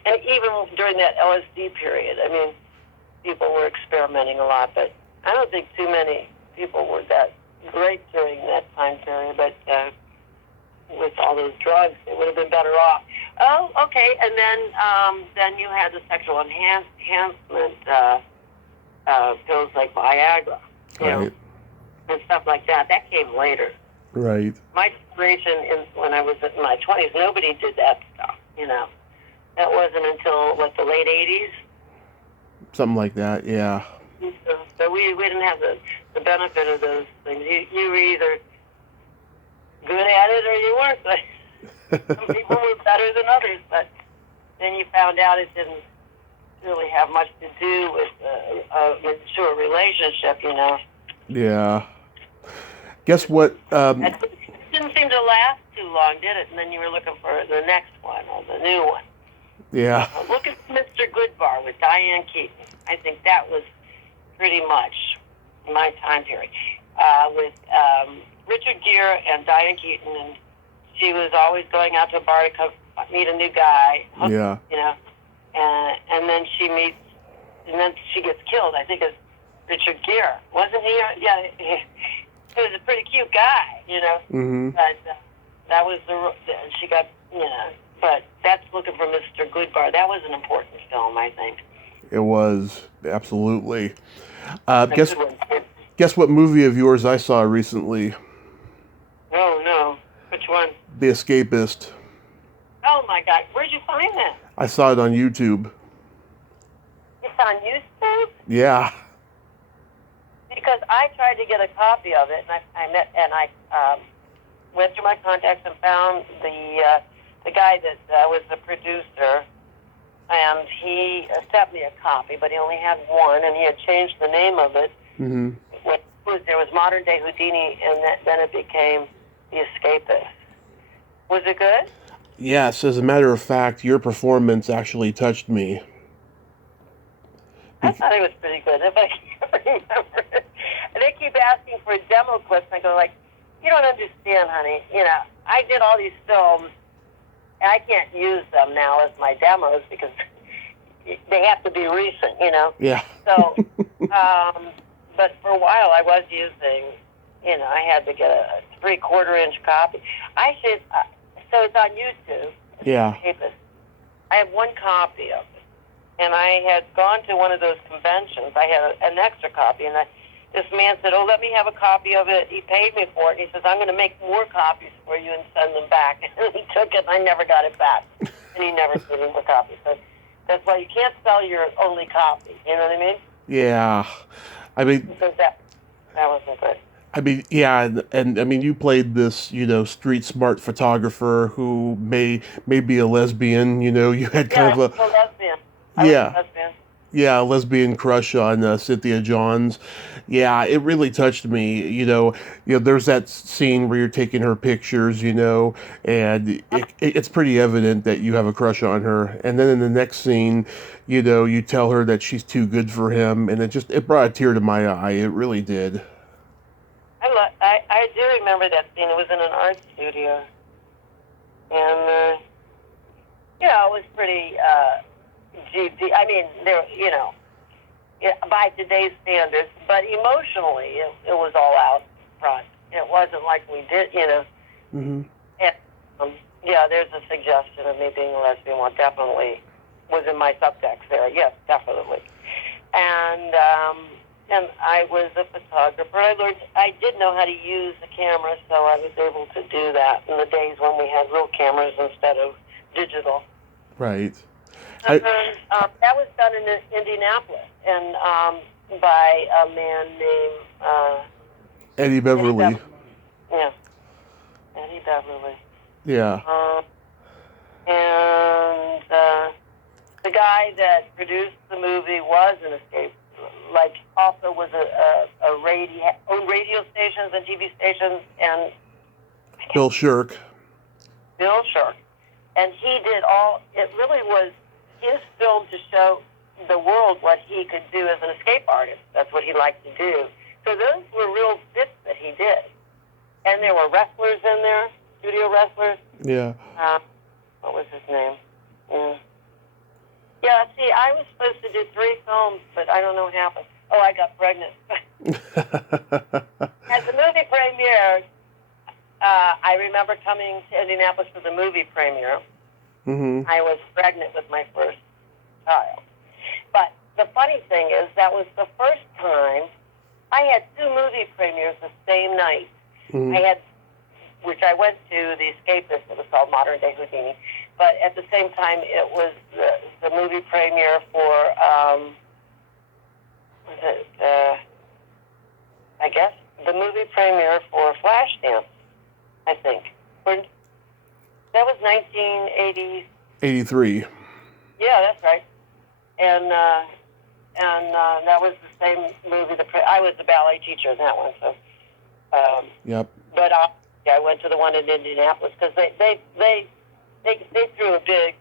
And even during that LSD period, I mean, people were experimenting a lot, but I don't think too many people were that great during that time period. But with all those drugs, they would have been better off. Oh, okay. And then you had the sexual enhancement pills like Viagra, Right. and stuff like that. That came later. Right. My generation, when I was in my 20s, nobody did that stuff. That wasn't until the late 80s. Something like that. Yeah. So we didn't have the benefit of those things. You were either good at it or you weren't. Some people were better than others, but then you found out it didn't really have much to do with a mature relationship. Yeah. Guess what? It didn't seem to last too long, did it? And then you were looking for the next one or the new one. Yeah. Look at Mr. Goodbar with Diane Keaton. I think that was pretty much my time period. With Richard Gere and Diane Keaton, and she was always going out to a bar to meet a new guy. Yeah. And then she meets, and then she gets killed. I think it's Richard Gere, wasn't he? Yeah, he was a pretty cute guy, Mm-hmm. But that was she got, But that's Looking for Mr. Goodbar. That was an important film, I think. It was, absolutely. Guess what movie of yours I saw recently? Oh, no. Which one? The Escapist. Oh, my God. Where'd you find that? I saw it on YouTube. It's on YouTube? Yeah. Because I tried to get a copy of it, and I went through my contacts and found the guy that was the producer, and he sent me a copy, but he only had one, and he had changed the name of it. Mm-hmm. There was Modern Day Houdini, and then it became The Escapist. Was it good? Yes, as a matter of fact, your performance actually touched me. I thought it was pretty good, if I can't remember it. And they keep asking for demo clips, and I go you don't understand, honey. I did all these films, and I can't use them now as my demos because they have to be recent, Yeah. So, but for a while I was using, I had to get a 3/4-inch copy. So it's on YouTube. Yeah. I have one copy of it. And I had gone to one of those conventions. I had an extra copy, and this man said, "Oh, let me have a copy of it." He paid me for it, and he says, "I'm going to make more copies for you and send them back." And he took it, and I never got it back. And he never gave me the copy. So that's why you can't sell your only copy. You know what I mean? Yeah. I mean... Because that wasn't good. I mean, yeah, and I mean, you played this, street smart photographer who may be a lesbian. You had kind of a lesbian. Yeah, a lesbian crush on Cynthia Johns. Yeah, it really touched me. There's that scene where you're taking her pictures, and it's pretty evident that you have a crush on her. And then in the next scene, you tell her that she's too good for him, and it brought a tear to my eye. It really did. I I do remember that scene. It was in an art studio. And, it was pretty GP. I mean, by today's standards, but emotionally, it was all out front. It wasn't like we did, Mm-hmm. And, there's a suggestion of me being a lesbian. Well, definitely was in my subtext there. Yes, definitely. And I was a photographer. I did know how to use the camera, so I was able to do that in the days when we had real cameras instead of digital. Right. And that was done in Indianapolis, and by a man named Eddie Beverly. Yeah, Eddie Beverly. Yeah. And the guy that produced the movie was an escape. Also was owned radio stations and TV stations, and Bill Shirk. And he did it really was his film to show the world what he could do as an escape artist. That's what he liked to do. So those were real bits that he did. And there were wrestlers in there, studio wrestlers. Yeah. What was his name? Yeah, see, I was supposed to do 3 films, but I don't know what happened. Oh, I got pregnant. At the movie premiere, I remember coming to Indianapolis for the movie premiere. Mm-hmm. I was pregnant with my first child. But the funny thing is, that was the first time I had 2 movie premieres the same night. Mm-hmm. Which I went to the Escapist. It was called Modern Day Houdini. But at the same time, it was the movie premiere for, I guess, the movie premiere for Flashdance, I think. That was 1980. 83. Yeah, that's right. And that was the same movie. I was the ballet teacher in that one. So. Yep. But I went to the one in Indianapolis because they threw a big,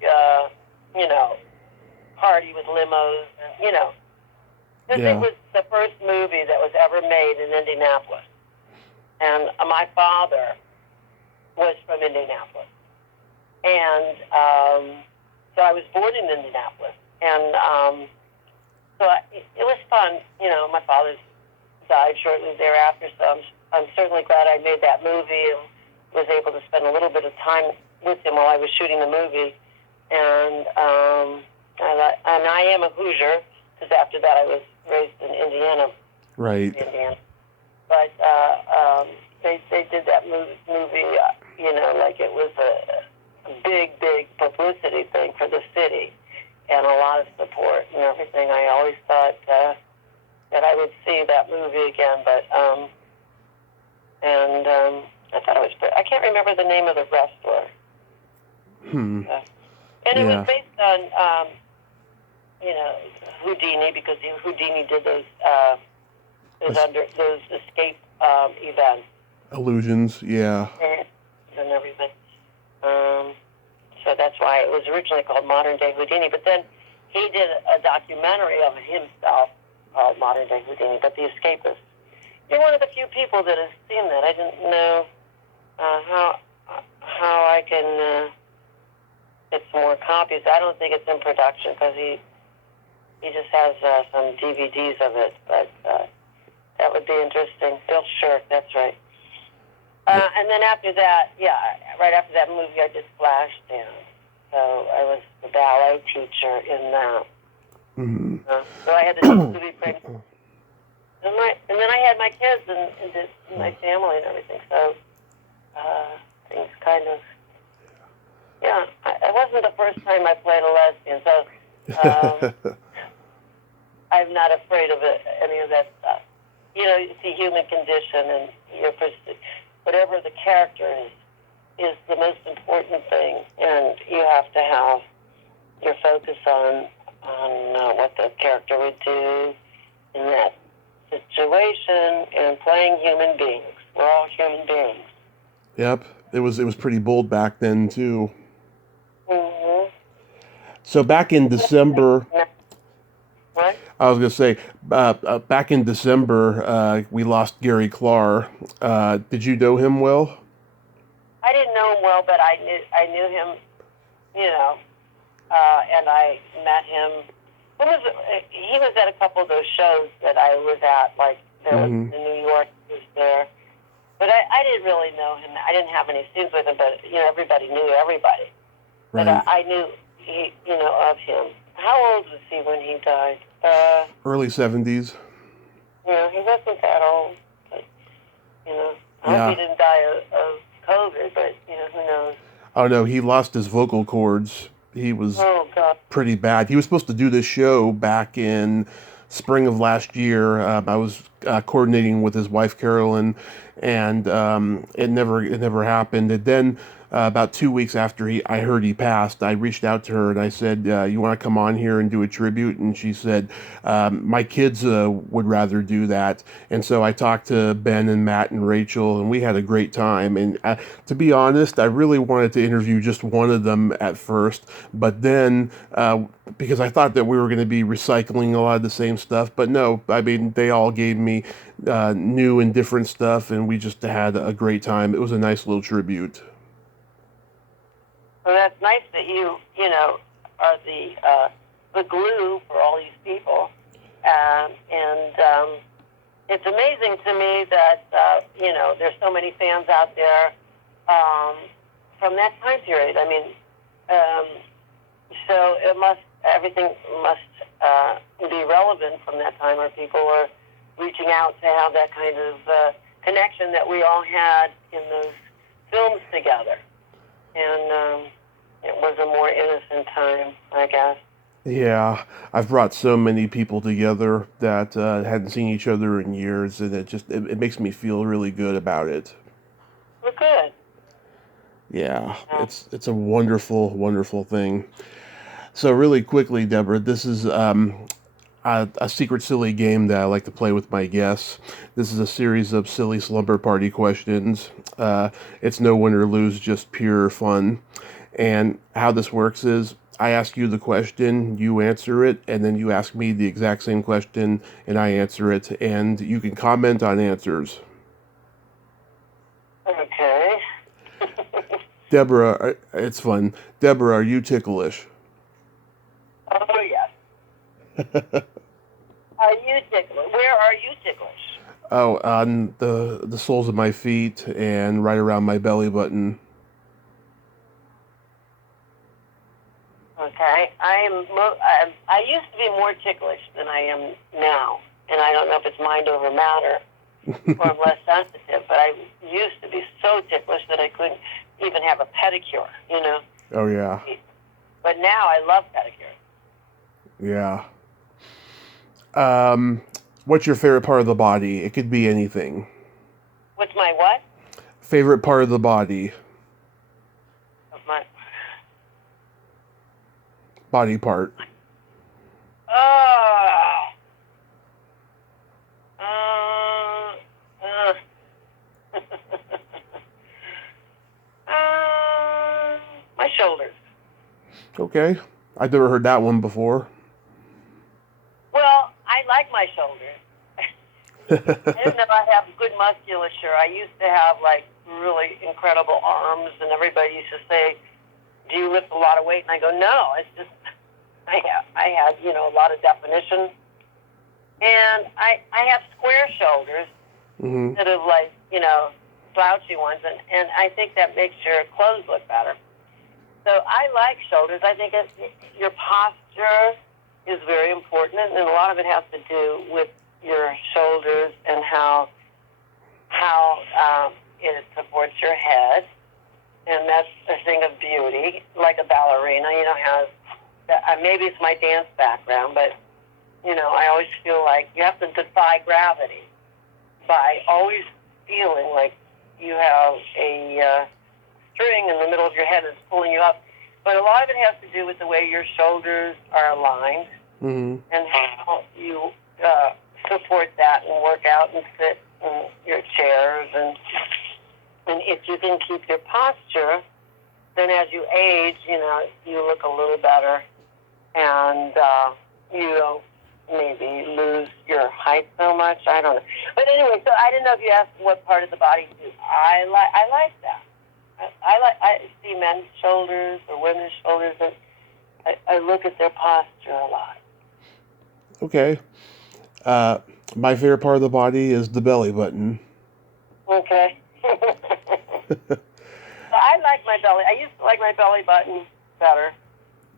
party with limos, and, because it was the first movie that was ever made in Indianapolis. And my father was from Indianapolis. And so I was born in Indianapolis. And so it was fun. My father died shortly thereafter, so I'm certainly glad I made that movie and was able to spend a little bit of time with him while I was shooting the movie. And I am a Hoosier, because after that I was raised in Indiana. Right. Indiana. But they did that movie, like it was a big, big publicity thing for the city and a lot of support and everything. I always thought that I would see that movie again, but I thought it was great. I can't remember the name of the wrestler. And it was based on, Houdini, because Houdini did those escape events. Illusions, yeah. And everything. So that's why it was originally called Modern Day Houdini. But then he did a documentary of himself called Modern Day Houdini, but The Escapist. You're one of the few people that has seen that. I didn't know how I can get some more copies. I don't think it's in production because he just has some DVDs of it, but that would be interesting. Bill Shirk, that's right. And then after that, right after that movie, I did Flashdance. So I was the ballet teacher in that. Mm-hmm. So I had to do the movie premiere. And then I had my kids and my family and everything. So things kind of, it wasn't the first time I played a lesbian. So I'm not afraid of any of that stuff. You see human condition and whatever the character is the most important thing, and you have to have your focus on what the character would do in that situation and playing human beings. We're all human beings. Yep, it was pretty bold back then too. Mm-hmm. So back in December, What? I was going to say, back in December, we lost Gary Klahr. Did you know him well? I didn't know him well, but I knew him, you know, and I met him. He was at a couple of those shows that I was at, like there was in New York, he was there. But I didn't really know him. I didn't have any scenes with him, but, you know, everybody knew everybody. Right. But I knew, of him. How old was he when he died? Early 70s. He wasn't that old. But, I hope he didn't die of COVID, but, who knows. Oh, no, he lost his vocal cords. He was pretty bad. He was supposed to do this show back in spring of last year. I was coordinating with his wife, Carolyn, and it never happened. And then about 2 weeks after I heard he passed, I reached out to her and I said, you want to come on here and do a tribute? And she said, my kids would rather do that. And so I talked to Ben and Matt and Rachel, and we had a great time. And to be honest, I really wanted to interview just one of them at first, but then because I thought that we were going to be recycling a lot of the same stuff, but no, I mean, they all gave me new and different stuff, and we just had a great time. It was a nice little tribute. Well, that's nice that you are the glue for all these people, and it's amazing to me that there's so many fans out there from that time period. I mean, so everything must be relevant from that time, or people are reaching out to have that kind of connection that we all had in those films together. And it was a more innocent time, I guess. Yeah, I've brought so many people together that hadn't seen each other in years, and it makes me feel really good about it. Well, good. Yeah, it's a wonderful, wonderful thing. So really quickly, Deborah, this is a secret silly game that I like to play with my guests. This is a series of silly slumber party questions. It's no win or lose, just pure fun. And how this works is I ask you the question, you answer it, and then you ask me the exact same question, and I answer it, and you can comment on answers. Okay. Deborah, it's fun. Deborah, are you ticklish? Oh, yes. Are you ticklish? Where are you ticklish? Oh, on the soles of my feet and right around my belly button. Okay. I used to be more ticklish than I am now, and I don't know if it's mind over matter or I'm less sensitive, but I used to be so ticklish that I couldn't even have a pedicure, Oh, yeah. But now I love pedicures. Yeah. What's your favorite part of the body? It could be anything. What's my what? Favorite part of the body. Of my Body part. My shoulders. Okay. I've never heard that one before. Well, I like my shoulders. I didn't know I have good musculature. I used to have like really incredible arms, and everybody used to say, "Do you lift a lot of weight?" And I go, "No, it's just I had a lot of definition, and I have square shoulders instead of like slouchy ones, and I think that makes your clothes look better. So I like shoulders. I think your posture is very important, and a lot of it has to do with your shoulders and how it supports your head, and that's a thing of beauty, like a ballerina, has. Maybe it's my dance background, but I always feel like you have to defy gravity by always feeling like you have a string in the middle of your head that's pulling you up. But a lot of it has to do with the way your shoulders are aligned and how you support that and work out and sit in your chairs. And if you can keep your posture, then as you age, you look a little better, and you don't maybe lose your height so much. I don't know. But anyway, so I didn't know if you asked what part of the body do. I like that. I see men's shoulders or women's shoulders, and I look at their posture a lot. Okay. My favorite part of the body is the belly button. Okay. I like my belly. I used to like my belly button better.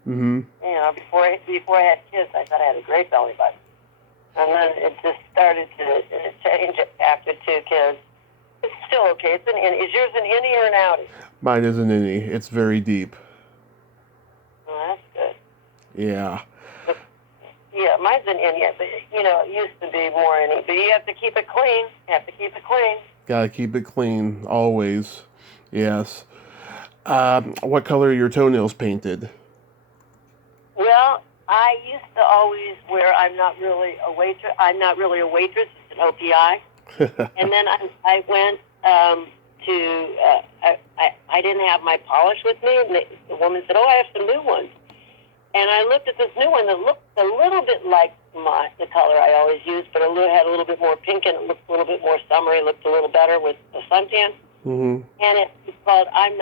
Mm-hmm. You know, before I had kids, I thought I had a great belly button. And then it just started to change after 2 kids. It's still okay. It's an innie. Is yours an innie or an outie? Mine is an innie. It's very deep. Oh, that's good. Yeah. Yeah, mine's an innie, but, you know, it used to be more innie. But you have to keep it clean. Gotta keep it clean, always. Yes. What color are your toenails painted? Well, I used to always wear, I'm not really a waitress, it's an OPI. And then I went I didn't have my polish with me, and the woman said, oh, I have some new ones. And I looked at this new one that looked a little bit like the color I always use, but had a little bit more pink, and it looked a little bit more summery, looked a little better with the suntan. Mm-hmm. And it's called I'm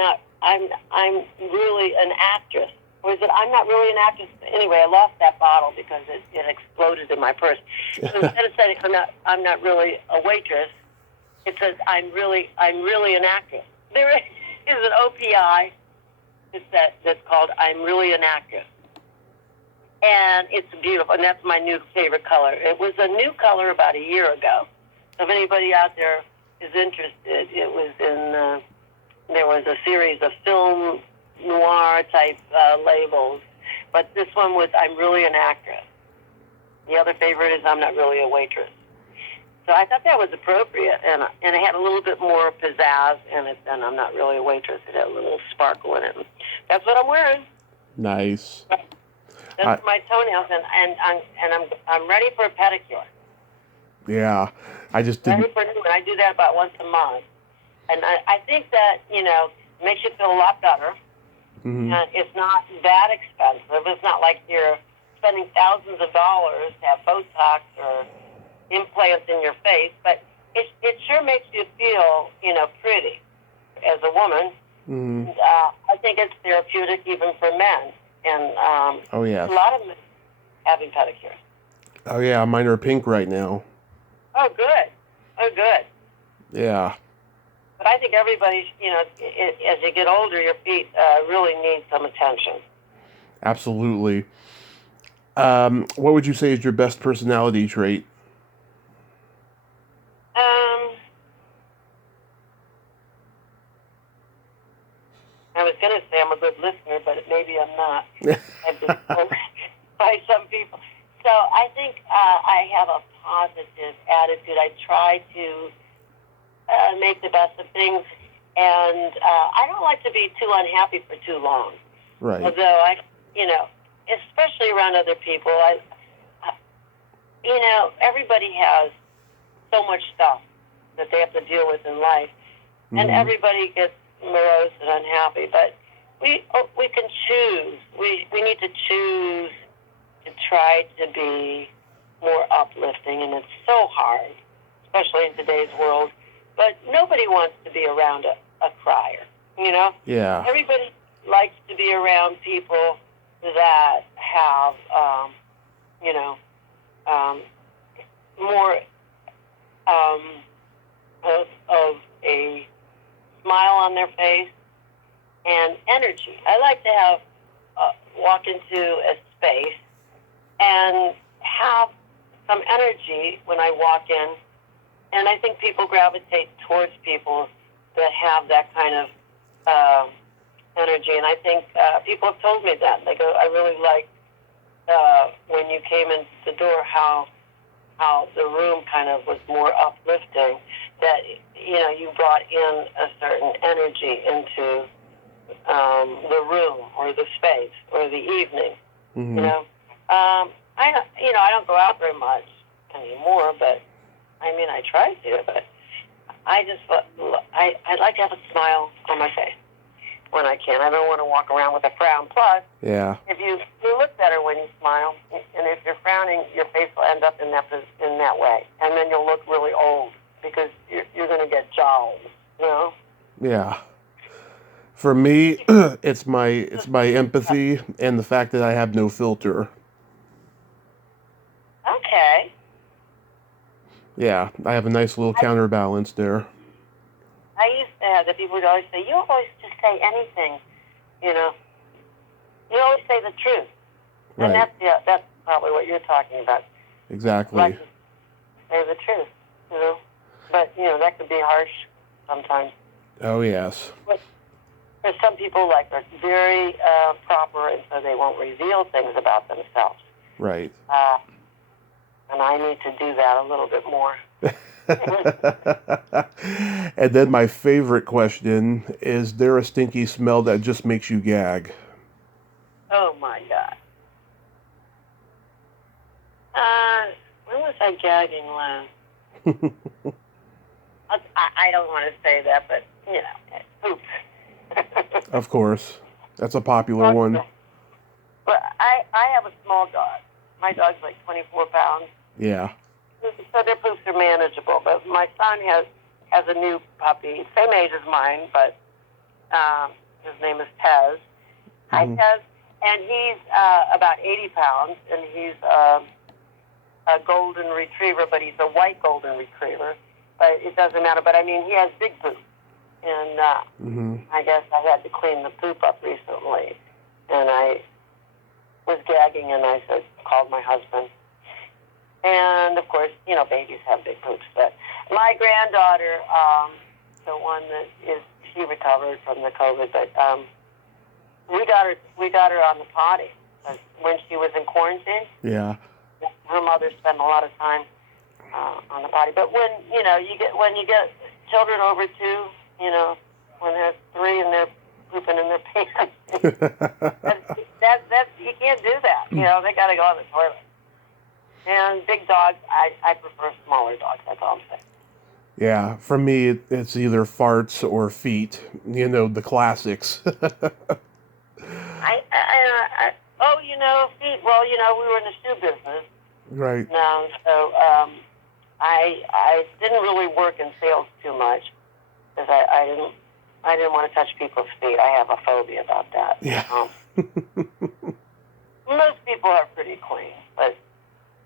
Really an Actress. Or is it I'm Not Really an Actress? Anyway, I lost that bottle because it exploded in my purse. So instead of saying I'm not really a waitress, it says I'm really an actress. There is an OPI that's called I'm Really an Actress. And it's beautiful, and that's my new favorite color. It was a new color about a year ago. So if anybody out there is interested, it was there was a series of film noir type labels, but this one was I'm Really an Actress. The other favorite is I'm Not Really a Waitress. So I thought that was appropriate, and it had a little bit more pizzazz in it than I'm Not Really a Waitress. It had a little sparkle in it. That's what I'm wearing. Nice. That's my toenails, and I'm ready for a pedicure. Yeah, I just didn't. Ready for a new one. I do that about once a month, and I think that makes you feel a lot better. Mm-hmm. And it's not that expensive. It's not like you're spending thousands of dollars to have Botox or implants in your face, but it sure makes you feel pretty as a woman. Mm-hmm. I think it's therapeutic even for men. And oh yeah, a lot of men having pedicures. Oh yeah, mine are pink right now. Oh good. Yeah. But I think everybody, as you get older, your feet really need some attention. Absolutely. What would you say is your best personality trait? I was going to say I'm a good listener, but maybe I'm not. I've been told by some people. So I think I have a positive attitude. I try to make the best of things, and I don't like to be too unhappy for too long. Right. Although especially around other people, everybody has so much stuff that they have to deal with in life, Mm-hmm. and everybody gets morose and unhappy. But we can choose. We need to choose to try to be more uplifting, and it's so hard, especially in today's world. But nobody wants to be around a crier, Yeah. Everybody likes to be around people that have, more of a smile on their face and energy. I like to have walk into a space and have some energy when I walk in, and I think people gravitate towards people that have that kind of energy, and I think people have told me that. They go, I really like when you came into the door how the room kind of was more uplifting, that you brought in a certain energy into the room or the space or the evening. Mm-hmm. I don't go out very much anymore, but I try to, but I just I'd like to have a smile on my face. when I can. I don't want to walk around with a frown. Plus, Yeah. if you look better when you smile, and if you're frowning, your face will end up in that way, and then you'll look really old because you're going to get jowls, you know. Yeah. For me, it's my empathy and the fact that I have no filter. Okay. Yeah, I have a nice little counterbalance there. I used to have the people would always say, "You always just say anything, you know. You always say the truth." And Right. that's probably what you're talking about. Exactly. Like to say the truth, you know. But that could be harsh sometimes. Oh, yes. But there's some people are very proper, and so they won't reveal things about themselves. Right. And I need to do that a little bit more. And then my favorite question, is there a stinky smell that just makes you gag? Oh my God. When was I gagging last? I don't want to say that, but poop. Of course. That's a popular one. But I have a small dog. My dog's like 24 pounds. Yeah. So their poops are manageable. But my son has a new puppy, same age as mine, but his name is Tez. Hi, Tez. And he's about 80 pounds, and he's a golden retriever, but he's a white golden retriever. But it doesn't matter. But, I mean, he has big poop. And I guess I had to clean the poop up recently. And I was gagging, and I called my husband. And, of course, babies have big poops. But my granddaughter, the one that she recovered from the COVID, but we got her on the potty when she was in quarantine. Yeah. Her mother spent a lot of time on the potty. But when you get children over 2, when they're 3 and they're pooping in their pants, that's you can't do that. They got to go on the toilet. And big dogs, I prefer smaller dogs. That's all I'm saying. Yeah, for me, it's either farts or feet. The classics. Feet. Well, we were in the shoe business. Right. Now, so I didn't really work in sales too much because I didn't want to touch people's feet. I have a phobia about that. Yeah. Most people are pretty clean, but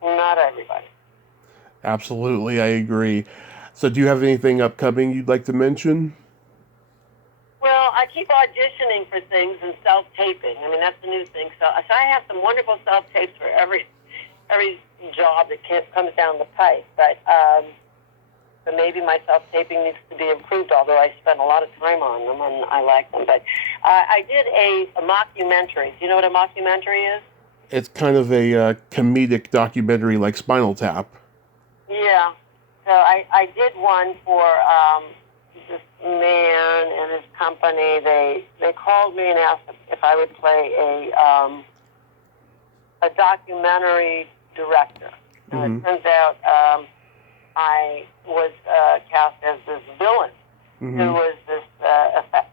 not everybody. Absolutely, I agree. So do you have anything upcoming you'd like to mention? Well, I keep auditioning for things and self-taping. I mean, that's the new thing. So I have some wonderful self-tapes for every job that comes down the pipe. But maybe my self-taping needs to be improved, although I spent a lot of time on them and I like them. But I did a mockumentary. Do you know what a mockumentary is? It's kind of a comedic documentary like Spinal Tap. Yeah. So I did one for this man and his company. They called me and asked if I would play a documentary director. And it turns out I was cast as this villain who was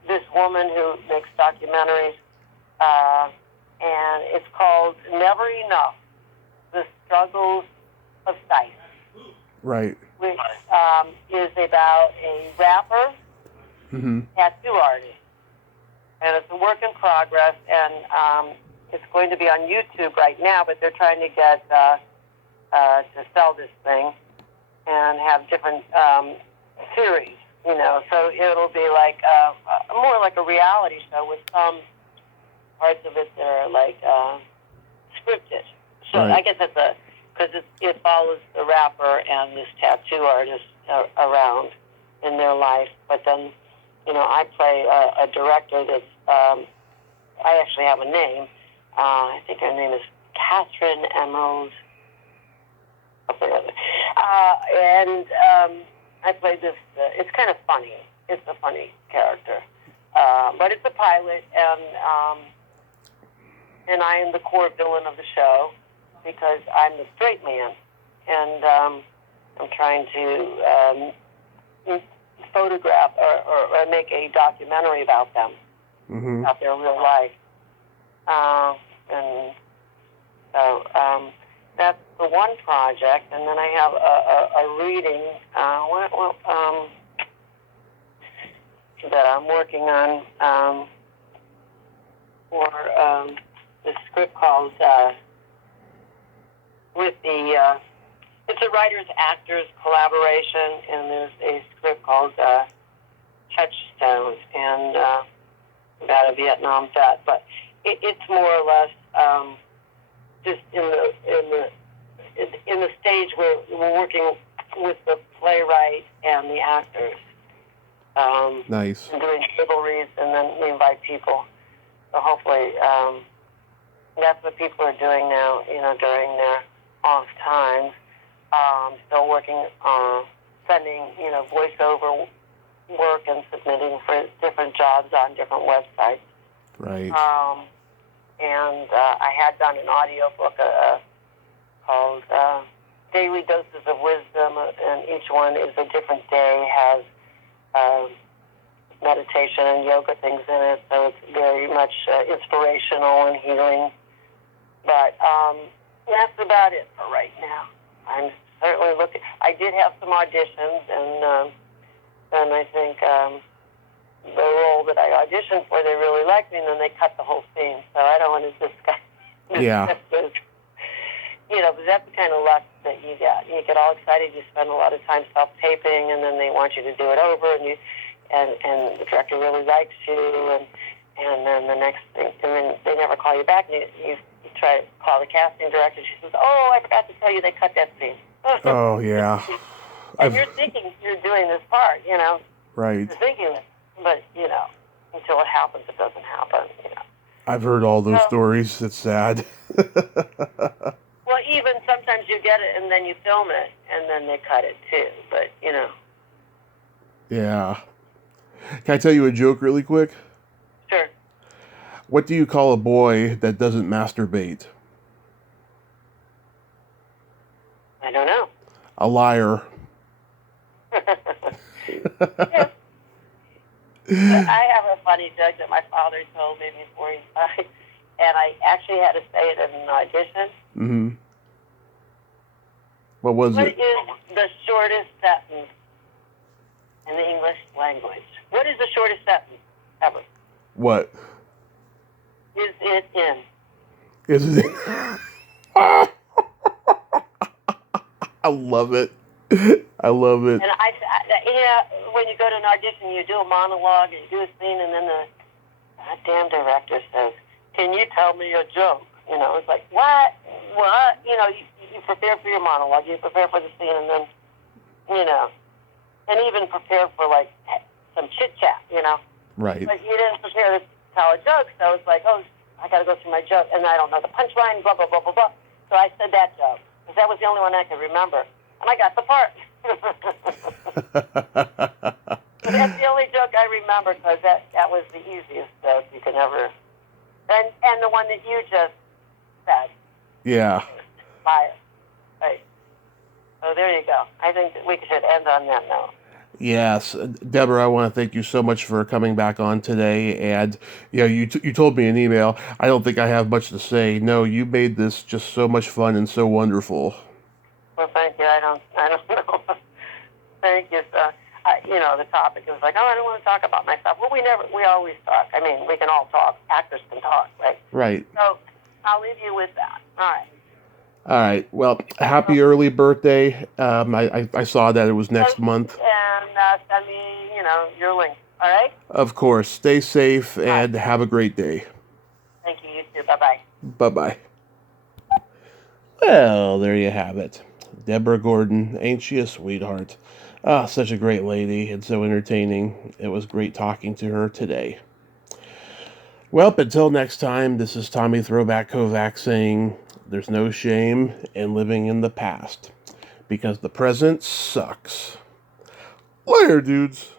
this woman who makes documentaries, and it's called Never Enough: The Struggles of Sight. Right. Which is about a rapper, tattoo artist. And it's a work in progress, and it's going to be on YouTube right now, but they're trying to get to sell this thing and have different series, So it'll be like more like a reality show with some parts of it that are like scripted. So right. I guess it's because it follows the rapper and this tattoo artist around in their life. But then, I play a director that's, I actually have a name. I think her name is Catherine Emerald. And I play this, it's kind of funny. It's a funny character. But it's a pilot, and I am the core villain of the show, because I'm the straight man, and I'm trying to photograph or make a documentary about them. Mm-hmm. out there in real life. And so that's the one project, and then I have a reading that I'm working on for this script called with the it's a writers actors collaboration, and there's a script called Touchstone, and about a Vietnam vet, but it's more or less just in the stage where we're working with the playwright and the actors. Nice. And doing table reads, and then we invite people. So hopefully, that's what people are doing now, during their off times. Still working on sending, voiceover work and submitting for different jobs on different websites. Right. And I had done an audiobook called Daily Doses of Wisdom, and each one is a different day, has meditation and yoga things in it, so it's very much inspirational and healing. But that's about it for right now. I'm certainly looking. I did have some auditions, and I think the role that I auditioned for, they really liked me, and then they cut the whole scene. So I don't want to discuss. Yeah. But that's the kind of luck that you get. You get all excited. You spend a lot of time self-taping, and then they want you to do it over, and the director really likes you, and then the next thing, and then they never call you back. And you try to call the casting director. She says, "Oh, I forgot to tell you, they cut that scene." Oh yeah. And you're thinking you're doing this part, Right. You're thinking it, but until it happens, it doesn't happen. I've heard all those stories. It's sad. Well, even sometimes you get it and then you film it and then they cut it too. But Yeah. Can I tell you a joke really quick? Sure. What do you call a boy that doesn't masturbate? I don't know. A liar. Yeah. I have a funny joke that my father told me before he died, and I actually had to say it in an audition. Mm-hmm. What was What it? is the shortest sentence in the English language? What is the shortest sentence ever? What? Is it in? Is it? I love it. I love it. And when you go to an audition, you do a monologue and you do a scene, and then the goddamn director says, "Can you tell me a joke?" It's like, what? You prepare for your monologue, you prepare for the scene, and then, and even prepare for, like, some chit-chat, Right. But you didn't prepare to tell a joke, so it's like, oh, I got to go through my joke, and I don't know the punchline, blah, blah, blah, blah, blah. So I said that joke, because that was the only one I could remember. And I got the part. That's the only joke I remember, because that was the easiest joke you could ever. And the one that you just said. Yeah. Fire. Right. So there you go. I think that we should end on that note. Yes, Deborah, I want to thank you so much for coming back on today. And you told me in email. I don't think I have much to say. No, you made this just so much fun and so wonderful. Well, thank you. I don't know. Thank you. So, the topic was like, oh, I don't want to talk about myself. Well, we always talk. I mean, we can all talk. Actors can talk, right? Right. So I'll leave you with that. All right. All right. Well, happy early birthday. I saw that it was next month. And send me, your link. All right? Of course. Stay safe and have a great day. Thank you. You too. Bye-bye. Bye-bye. Well, there you have it. Debra Gordon. Ain't she a sweetheart? Ah, such a great lady and so entertaining. It was great talking to her today. Well, until next time, this is Tommy Throwback Kovac saying, there's no shame in living in the past, because the present sucks. Later, dudes.